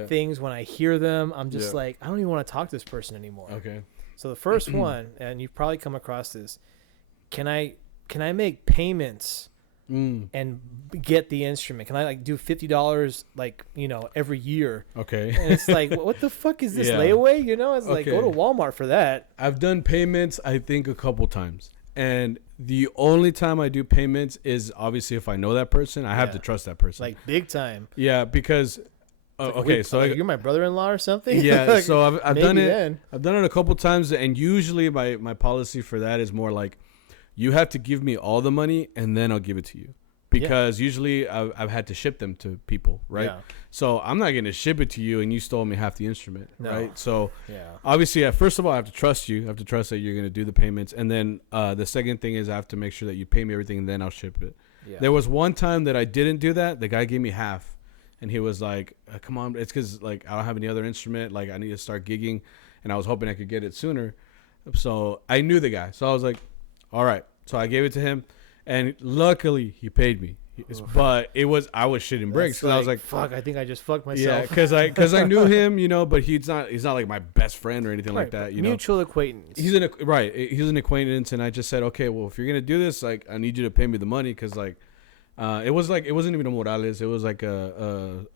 things when I hear them. I'm just like, I don't even want to talk to this person anymore. Okay. So the first one, and you've probably come across this, can I make payments and get the instrument? Can I like do $50 like, every year? Okay. And it's like, what the fuck is this layaway? It's like, go to Walmart for that. I've done payments, I think, a couple times. And the only time I do payments is obviously if I know that person, I have to trust that person. Like big time. Yeah, because okay, so you're my brother-in-law or something? Yeah, like, so I've done it. Then. I've done it a couple times, and usually my policy for that is more like, you have to give me all the money and then I'll give it to you. Because usually I've had to ship them to people, right? Yeah. So I'm not going to ship it to you and you stole me half the instrument, right? So obviously, first of all, I have to trust you. I have to trust that you're going to do the payments. And then the second thing is I have to make sure that you pay me everything and then I'll ship it. Yeah. There was one time that I didn't do that. The guy gave me half. And he was like, come on. It's because like I don't have any other instrument. Like I need to start gigging. And I was hoping I could get it sooner. So I knew the guy. So I was like, all right. So I gave it to him. And luckily, he paid me. But I was shitting bricks. Because I was like, fuck, I think I just fucked myself. Yeah, because I knew him, but he's not like my best friend or anything like that. Mutual acquaintance. He's an acquaintance. And I just said, okay, well, if you're going to do this, like, I need you to pay me the money. Because, like, it wasn't even a Morales. It was like an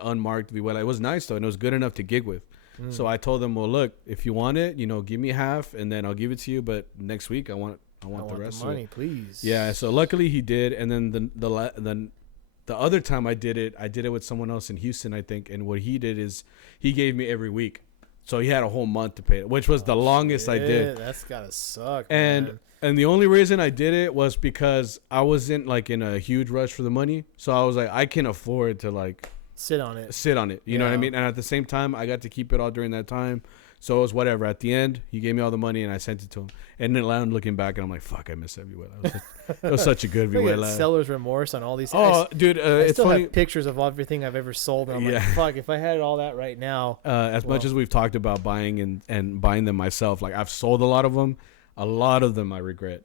unmarked vihuela. It was nice, though. And it was good enough to gig with. So I told them, well, look, if you want it, give me half. And then I'll give it to you. But next week, I want the rest of the money, of it. Please. Yeah, so luckily he did, and then the other time I did it with someone else in Houston, I think, and what he did is he gave me every week, so he had a whole month to pay it, which was the longest I did. That's gotta suck. And the only reason I did it was because I wasn't like in a huge rush for the money, so I was like, I can afford to like sit on it. You know what I mean? And at the same time, I got to keep it all during that time. So it was whatever. At the end, he gave me all the money and I sent it to him. And then I'm looking back and I'm like, fuck, I miss that vihuela. It was such a good vihuela. Seller's remorse on all these. Oh, dude, it's still funny. Have pictures of everything I've ever sold. And I'm like, fuck, if I had all that right now. As much as we've talked about buying and buying them myself, like I've sold a lot of them. A lot of them I regret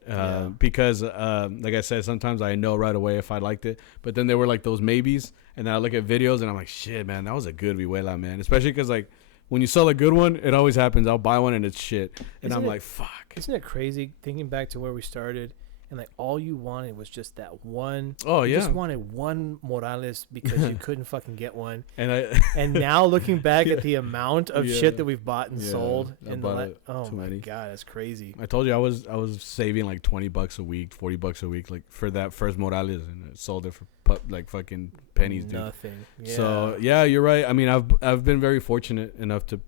because, like I said, sometimes I know right away if I liked it. But then there were like those maybes. And then I look at videos and I'm like, shit, man, that was a good vihuela, man. Especially because like, when you sell a good one, it always happens. I'll buy one and it's shit. And I'm like, fuck. Isn't it crazy thinking back to where we started and like all you wanted was just that one. Oh yeah. You just wanted one Morales because you couldn't fucking get one. And and now looking back at the amount of shit that we've bought and sold in oh my god, that's crazy. I told you I was saving like $20 a week, $40 a week, like for that first Morales, and I sold it for like fucking pennies, dude. Nothing. Yeah. So yeah, you're right. I mean, I've been very fortunate enough to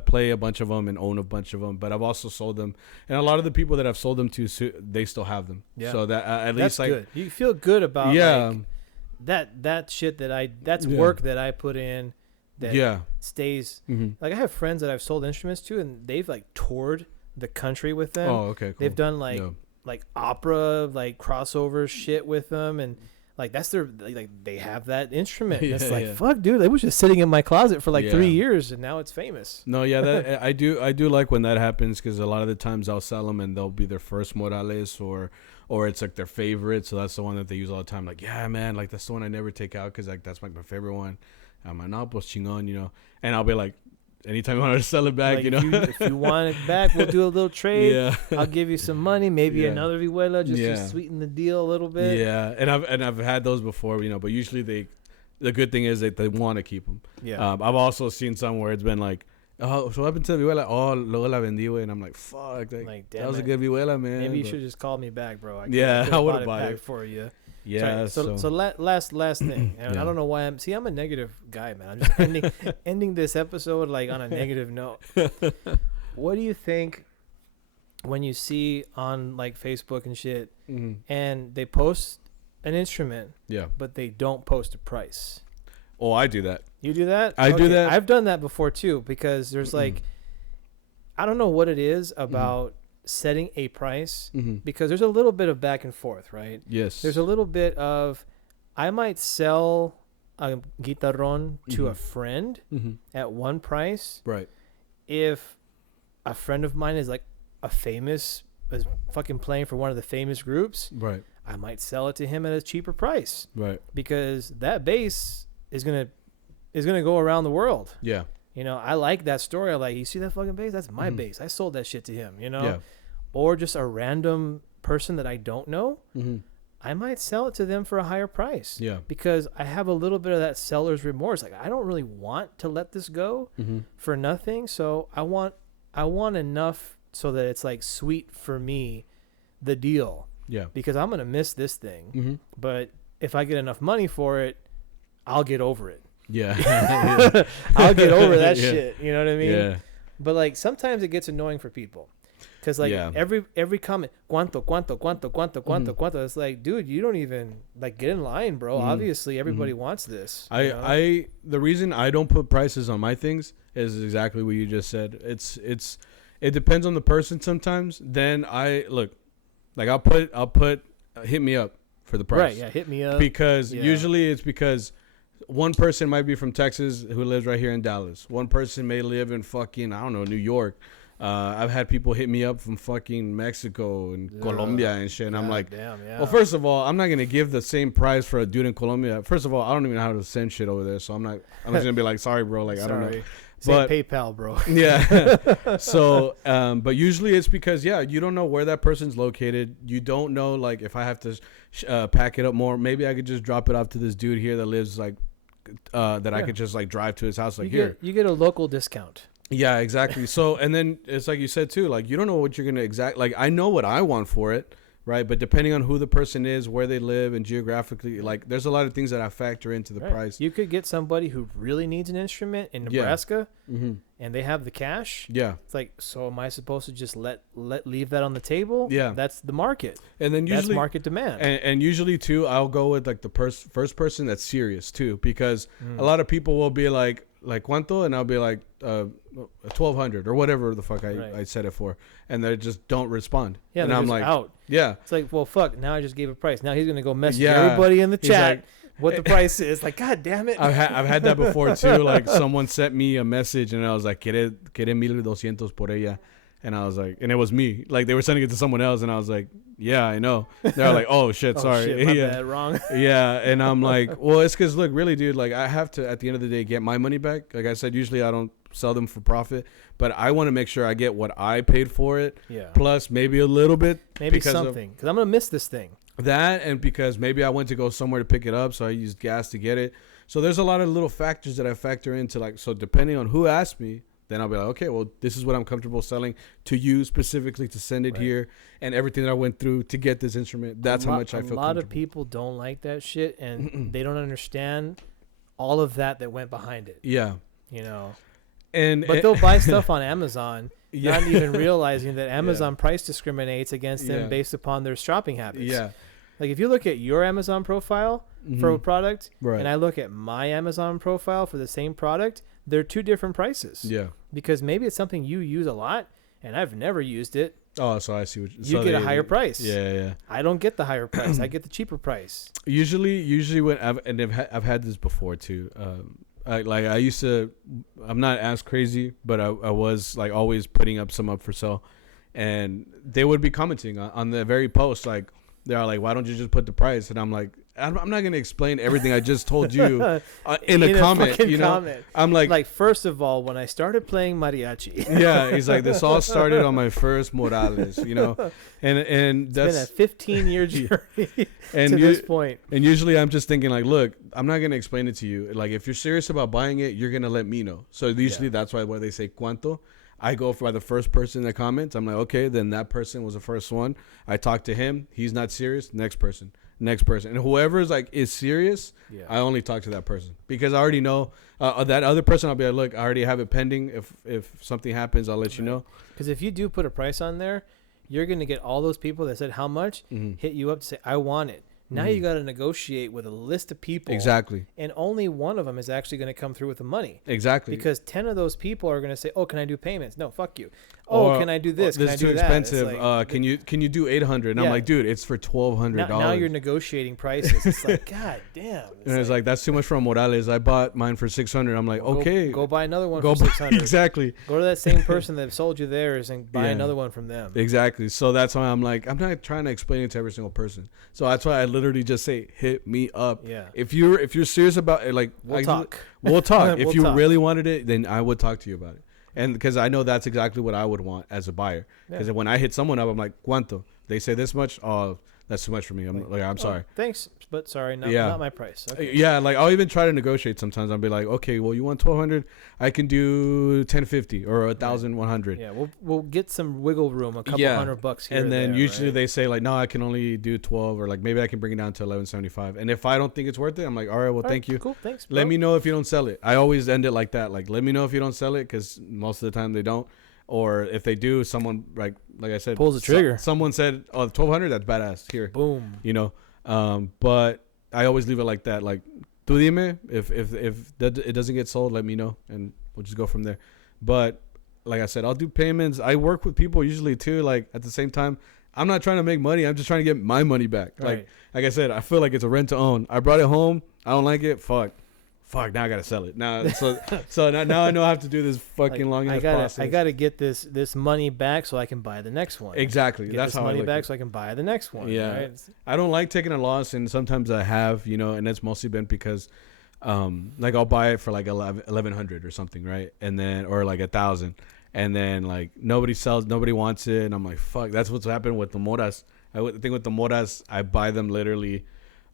play a bunch of them and own a bunch of them, but I've also sold them, and a lot of the people that I've sold them to, they still have them. Yeah. So that at that's least like good. You feel good about that shit that's work that I put in that stays. Like I have friends that I've sold instruments to, and they've like toured the country with them. Oh, okay, cool. They've done like opera, like crossover shit with them, and like that's their like they have that instrument. It's like fuck, dude. It was just sitting in my closet for like 3 years, and now it's famous. No, yeah, that I do like when that happens, because a lot of the times I'll sell them and they'll be their first Morales or it's like their favorite. So that's the one that they use all the time. Like, yeah, man, like that's the one I never take out because like that's like my favorite one. I'm like, no, pues chingón, you know. And I'll be like, anytime you want to sell it back, like, you know. If you want it back, we'll do a little trade. Yeah. I'll give you some money, maybe another vihuela, just to sweeten the deal a little bit. Yeah, and I've had those before, you know. But usually the good thing is that they want to keep them. Yeah. I've also seen some where it's been like, oh, so what happened to the vihuela? Oh, luego la vendí, güey. And I'm like, fuck, like that was a good vihuela, man. Maybe you should just call me back, bro. I would have bought it for you. Yeah. So last thing, and I don't know why I'm a negative guy, man. I'm just ending this episode like on a negative note. What do you think when you see on like Facebook and shit, and they post an instrument, but they don't post a price? Oh, I do that. You do that? I do that. I've done that before too, because there's like, I don't know what it is about setting a price, because there's a little bit of back and forth, right? Yes. There's a little bit of, I might sell a guitarron to a friend at one price. Right. If a friend of mine is like is fucking playing for one of the famous groups, right, I might sell it to him at a cheaper price. Right. Because that bass is gonna go around the world. Yeah. You know, I like that story. I like, you see that fucking bass? That's my bass. I sold that shit to him, you know? Yeah. Or just a random person that I don't know, I might sell it to them for a higher price. Yeah. Because I have a little bit of that seller's remorse. Like, I don't really want to let this go for nothing. So I want enough so that it's like sweet for me, the deal. Yeah. Because I'm going to miss this thing. But if I get enough money for it, I'll get over it. Yeah. I'll get over that shit. You know what I mean? Yeah. But like sometimes it gets annoying for people. Because like every comment, cuánto. It's like, dude, you don't even like get in line, bro. Obviously, everybody wants this. The reason I don't put prices on my things is exactly what you just said. It depends on the person sometimes. Then I'll put hit me up for the price. Right? Yeah, hit me up. Because usually it's because one person might be from Texas who lives right here in Dallas. One person may live in fucking, I don't know, New York. I've had people hit me up from fucking Mexico and Colombia and shit. And I'm like, damn, well, first of all, I'm not going to give the same price for a dude in Colombia. First of all, I don't even know how to send shit over there. So I'm just going to be like, sorry, bro. Like, I don't know. But PayPal, bro. Yeah. So, but usually it's because, you don't know where that person's located. You don't know, like, if I have to pack it up more, maybe I could just drop it off to this dude here that lives, like, that I could just, like, drive to his house. Like, you get a local discount. Yeah, exactly. So, and then it's like you said, too, like, you don't know what you're going to like, I know what I want for it. Right. But depending on who the person is, where they live, and geographically, like, there's a lot of things that I factor into the price. You could get somebody who really needs an instrument in Nebraska and they have the cash. Yeah. It's like, so am I supposed to just leave that on the table? Yeah. That's the market. And then usually that's market demand. And usually, too, I'll go with like the first person that's serious, too, because a lot of people will be like cuánto, and I'll be like 1,200 or whatever the fuck I set it for, and they just don't respond. Yeah, and I'm like out. Yeah, it's like, well, fuck. Now I just gave a price. Now he's gonna go message everybody in the chat what the price is. Like, god damn it. I've had that before too. Like, someone sent me a message and I was like, "Quiere 1,200 por ella," And I was like, and it was me. Like, they were sending it to someone else, and I was like, yeah, I know. They're like, oh shit, sorry. Shit, my bad, wrong. Yeah, and I'm like, well, it's because look, really, dude, like I have to at the end of the day get my money back. Like I said, usually I don't sell them for profit, but I want to make sure I get what I paid for it. Yeah. Plus maybe a little bit. Maybe something, because I'm gonna miss this thing. That, and because maybe I went to go somewhere to pick it up, so I used gas to get it. So there's a lot of little factors that I factor into. Like, so depending on who asked me, then I'll be like, okay, well, this is what I'm comfortable selling to you specifically to send it here, and everything that I went through to get this instrument. That's how much I feel. A lot of people don't like that shit, and they don't understand all of that went behind it. Yeah, you know, but they'll buy stuff on Amazon, not even realizing that Amazon price discriminates against them based upon their shopping habits. Yeah, like if you look at your Amazon profile for a product, and I look at my Amazon profile for the same product, they're two different prices. Yeah. Because maybe it's something you use a lot, and I've never used it. Oh, so I see what you get a higher price. Yeah. I don't get the higher price. I get the cheaper price. Usually when I've had this before too. I used to. I'm not as crazy, but I was like always putting up some up for sale, and they would be commenting on the very post like they're like, why don't you just put the price? And I'm like, I'm not going to explain everything I just told you in a comment, you know? Comment. I'm like, first of all, when I started playing mariachi. Yeah, he's like, this all started on my first Morales, you know? And that's been a 15-year journey to this point. And usually I'm just thinking like, look, I'm not going to explain it to you. Like, if you're serious about buying it, you're going to let me know. So usually that's why they say cuánto. I go by the first person that comments. I'm like, okay, then that person was the first one. I talk to him. He's not serious. Next person. And whoever is serious, I only talk to that person because I already know that other person. I'll be like, look, I already have it pending. If something happens, I'll let you know. Because if you do put a price on there, you're going to get all those people that said how much hit you up to say, I want it. Now you got to negotiate with a list of people. Exactly. And only one of them is actually going to come through with the money. Exactly. Because 10 of those people are going to say, oh, can I do payments? No, fuck you. Oh, can I do this? This is too expensive. Like, can you do 800? And I'm like, dude, it's for $1,200. Now you're negotiating prices. It's like, God damn. And it's like, that's too much for a Morales. I bought mine for 600. I'm like, okay. Go buy another one for 600. Exactly. Go to that same person that sold you theirs and buy another one from them. Exactly. So that's why I'm like, I'm not trying to explain it to every single person. So that's why I literally just say, hit me up. Yeah. If you're serious about it, like, we'll talk. We'll talk. If you really wanted it, then I would talk to you about it. And because I know that's exactly what I would want as a buyer. Because when I hit someone up, I'm like, ¿cuánto? They say this much. Oh, that's too much for me. I'm sorry. Thanks, but sorry, not my price. Okay. Yeah, like I'll even try to negotiate sometimes. I'll be like, okay, well, you want 1,200? I can do 1,050 or 1,100. Yeah, we'll get some wiggle room, a couple $100 here. And then usually they say like, no, I can only do 12, or like maybe I can bring it down to 11.75. And if I don't think it's worth it, I'm like, all right, well, thank you. Cool, thanks. Bro. Let me know if you don't sell it. I always end it like that. Like, let me know if you don't sell it, because most of the time they don't. Or if they do, someone like I said, pulls the trigger. Someone said, "Oh, 1,200, that's badass." Here, boom. You know, but I always leave it like that. Like, tú dime, if it doesn't get sold, let me know, and we'll just go from there. But like I said, I'll do payments. I work with people usually too. Like at the same time, I'm not trying to make money. I'm just trying to get my money back. Right. Like I said, I feel like it's a rent to own. I brought it home. I don't like it. Fuck, now I gotta sell it. Now, so now I know I have to do this fucking long ass process. I gotta get this money back so I can buy the next one. Exactly. That's how I money look back at. So I can buy the next one. Yeah. Right? I don't like taking a loss, and sometimes I have, you know, and it's mostly been because, like I'll buy it for like 1,100 or something, right? And then or like 1,000, and then like nobody wants it, and I'm like, fuck. That's what's happened with the moras. I think with the moras, I buy them literally.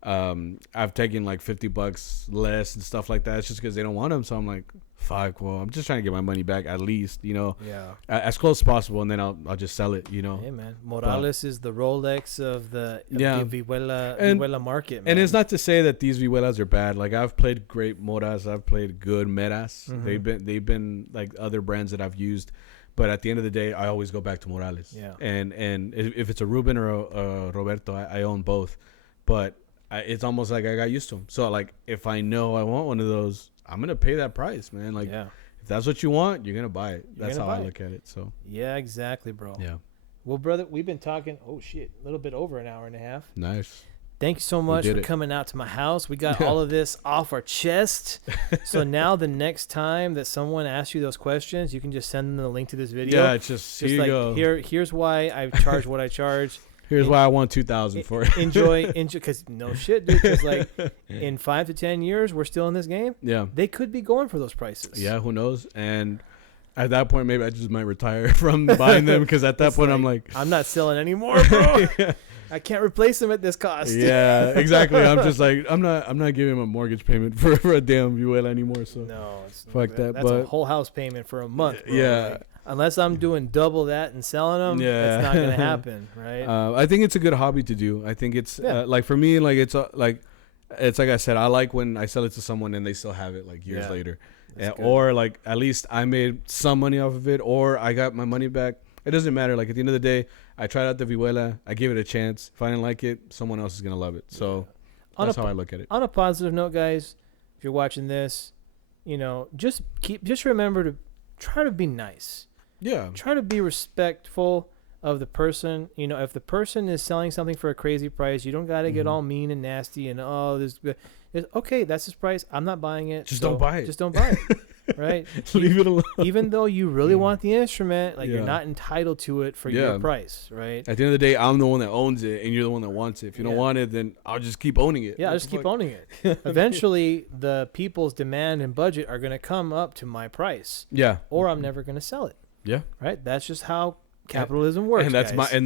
I've taken like $50 less and stuff like that. It's just because they don't want them. So I'm like, fuck. Well, I'm just trying to get my money back at least, you know. Yeah. As close as possible, and then I'll just sell it, you know. Hey man, Morales is the Rolex of the vihuela market. Man. And it's not to say that these vihuelas are bad. Like I've played great moras. I've played good meras. Mm-hmm. They've been like other brands that I've used. But at the end of the day, I always go back to Morales. Yeah. And if it's a Ruben or a Roberto, I own both. But it's almost like I got used to them. So like, if I know I want one of those, I'm gonna pay that price, man. Like, if that's what you want, you're gonna buy it. That's how I look at it. So yeah, exactly, bro. Yeah. Well, brother, we've been talking. Oh shit, a little bit over an hour and a half. Nice. Thank you so much for coming out to my house. We got all of this off our chest. So now the next time that someone asks you those questions, you can just send them the link to this video. Yeah, it's just here you go. Here's why I charge what I charge. Here's why I want 2,000 for it. Enjoy, because no shit, dude. Because like in 5 to 10 years, we're still in this game. Yeah, they could be going for those prices. Yeah, who knows? And at that point, maybe I just might retire from buying them because at that point, I'm like, I'm not selling anymore, bro. I can't replace them at this cost. Yeah, exactly. I'm just like, I'm not giving him a mortgage payment for a damn vihuela anymore. So no, fuck that. That's a whole house payment for a month, bro. Yeah. Like, unless I'm doing double that and selling them, it's not gonna happen, right? I think it's a good hobby to do. I think it's like for me, like it's like I said, I like when I sell it to someone and they still have it like years later, or like at least I made some money off of it, or I got my money back. It doesn't matter. Like at the end of the day, I tried out the vihuela. I gave it a chance. If I didn't like it, someone else is gonna love it. So that's how I look at it. On a positive note, guys, if you're watching this, just remember to try to be nice. Yeah. Try to be respectful of the person. If the person is selling something for a crazy price, you don't got to get all mean and nasty and okay, that's his price. I'm not buying it. Just don't buy it. Just don't buy it. Right? Leave it alone. Even though you really want the instrument, like you're not entitled to it for your price, right? At the end of the day, I'm the one that owns it and you're the one that wants it. If you don't want it, then I'll just keep owning it. Yeah, I'll just keep owning it. Eventually, the people's demand and budget are going to come up to my price. Yeah. Or I'm never going to sell it. Yeah. Right? That's just how capitalism works. And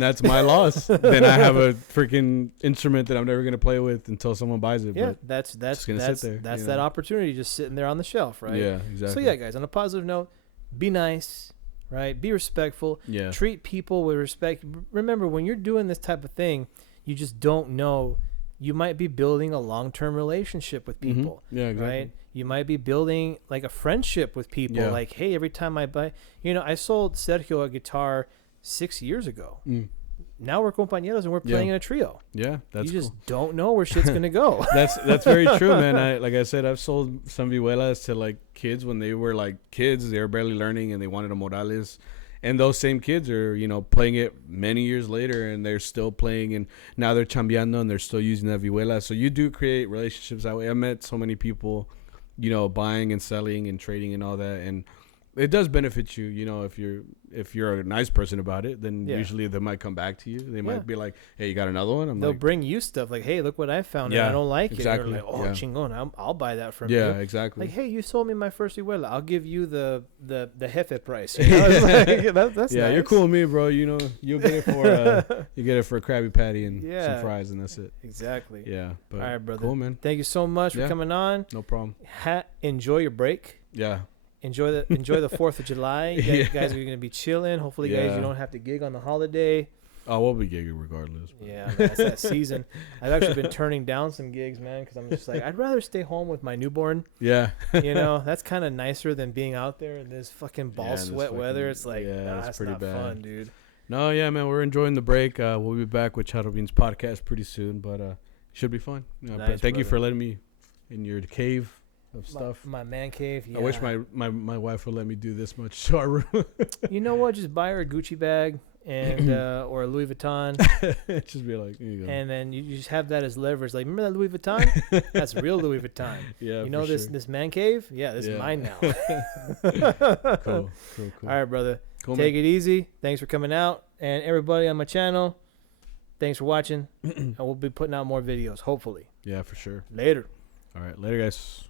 that's my loss. Then I have a freaking instrument that I'm never gonna play with until someone buys it. Yeah, that's sit there, that's that opportunity just sitting there on the shelf, right? Yeah, exactly. So yeah, guys, on a positive note, be nice, right? Be respectful. Yeah. Treat people with respect. Remember, when you're doing this type of thing, you just don't know. You might be building a long-term relationship with people. Yeah, exactly. Right? You might be building like a friendship with people. Yeah. Like, hey, every time I buy, I sold Sergio a guitar 6 years ago. Now we're compañeros and we're playing in a trio. Yeah, you just don't know where shit's gonna go. That's very true, man. Like I said, I've sold some vihuelas to like kids when they were like kids. They were barely learning and they wanted a Morales. And those same kids are, playing it many years later, and they're still playing, and now they're chambeando and they're still using that vihuela. So you do create relationships that way. I met so many people, buying and selling and trading and all that, and it does benefit you, if you're a nice person about it, then usually they might come back to you. They might be like, hey, you got another one? They'll bring you stuff like, hey, look what I found and I don't like it. You're like, oh, chingon, I'll buy that from you. Yeah, exactly. Like, hey, you sold me my first vihuela. I'll give you the jefe price. That's nice. You're cool with me, bro. You'll get it for a Krabby Patty and some fries, and that's it. Exactly. Yeah. But all right, brother. Cool, man. Thank you so much for coming on. No problem. Enjoy your break. Yeah. Enjoy the 4th of July. You guys are going to be chilling. Hopefully, guys, you don't have to gig on the holiday. Oh, we'll be gigging regardless. Yeah, that's that season. I've actually been turning down some gigs, man, because I'm just like, I'd rather stay home with my newborn. Yeah. That's kind of nicer than being out there in this fucking sweat weather. It's like, that's pretty not bad. Fun, dude. No, yeah, man, we're enjoying the break. We'll be back with Charro Beans podcast pretty soon, but should be fun. Nice, thank you for letting me in your cave of stuff. My man cave. Yeah. I wish my wife would let me do this much to our room. You know what? Just buy her a Gucci bag and or a Louis Vuitton. Just be like, here you go. And then you just have that as leverage. Like, remember that Louis Vuitton? That's real Louis Vuitton. Yeah. You know this man cave? Yeah, this is mine now. Cool. All right, brother. Cool, Take it easy. Thanks for coming out, and everybody on my channel. Thanks for watching. And we'll be putting out more videos, hopefully. Yeah, for sure. Later. All right, later, guys.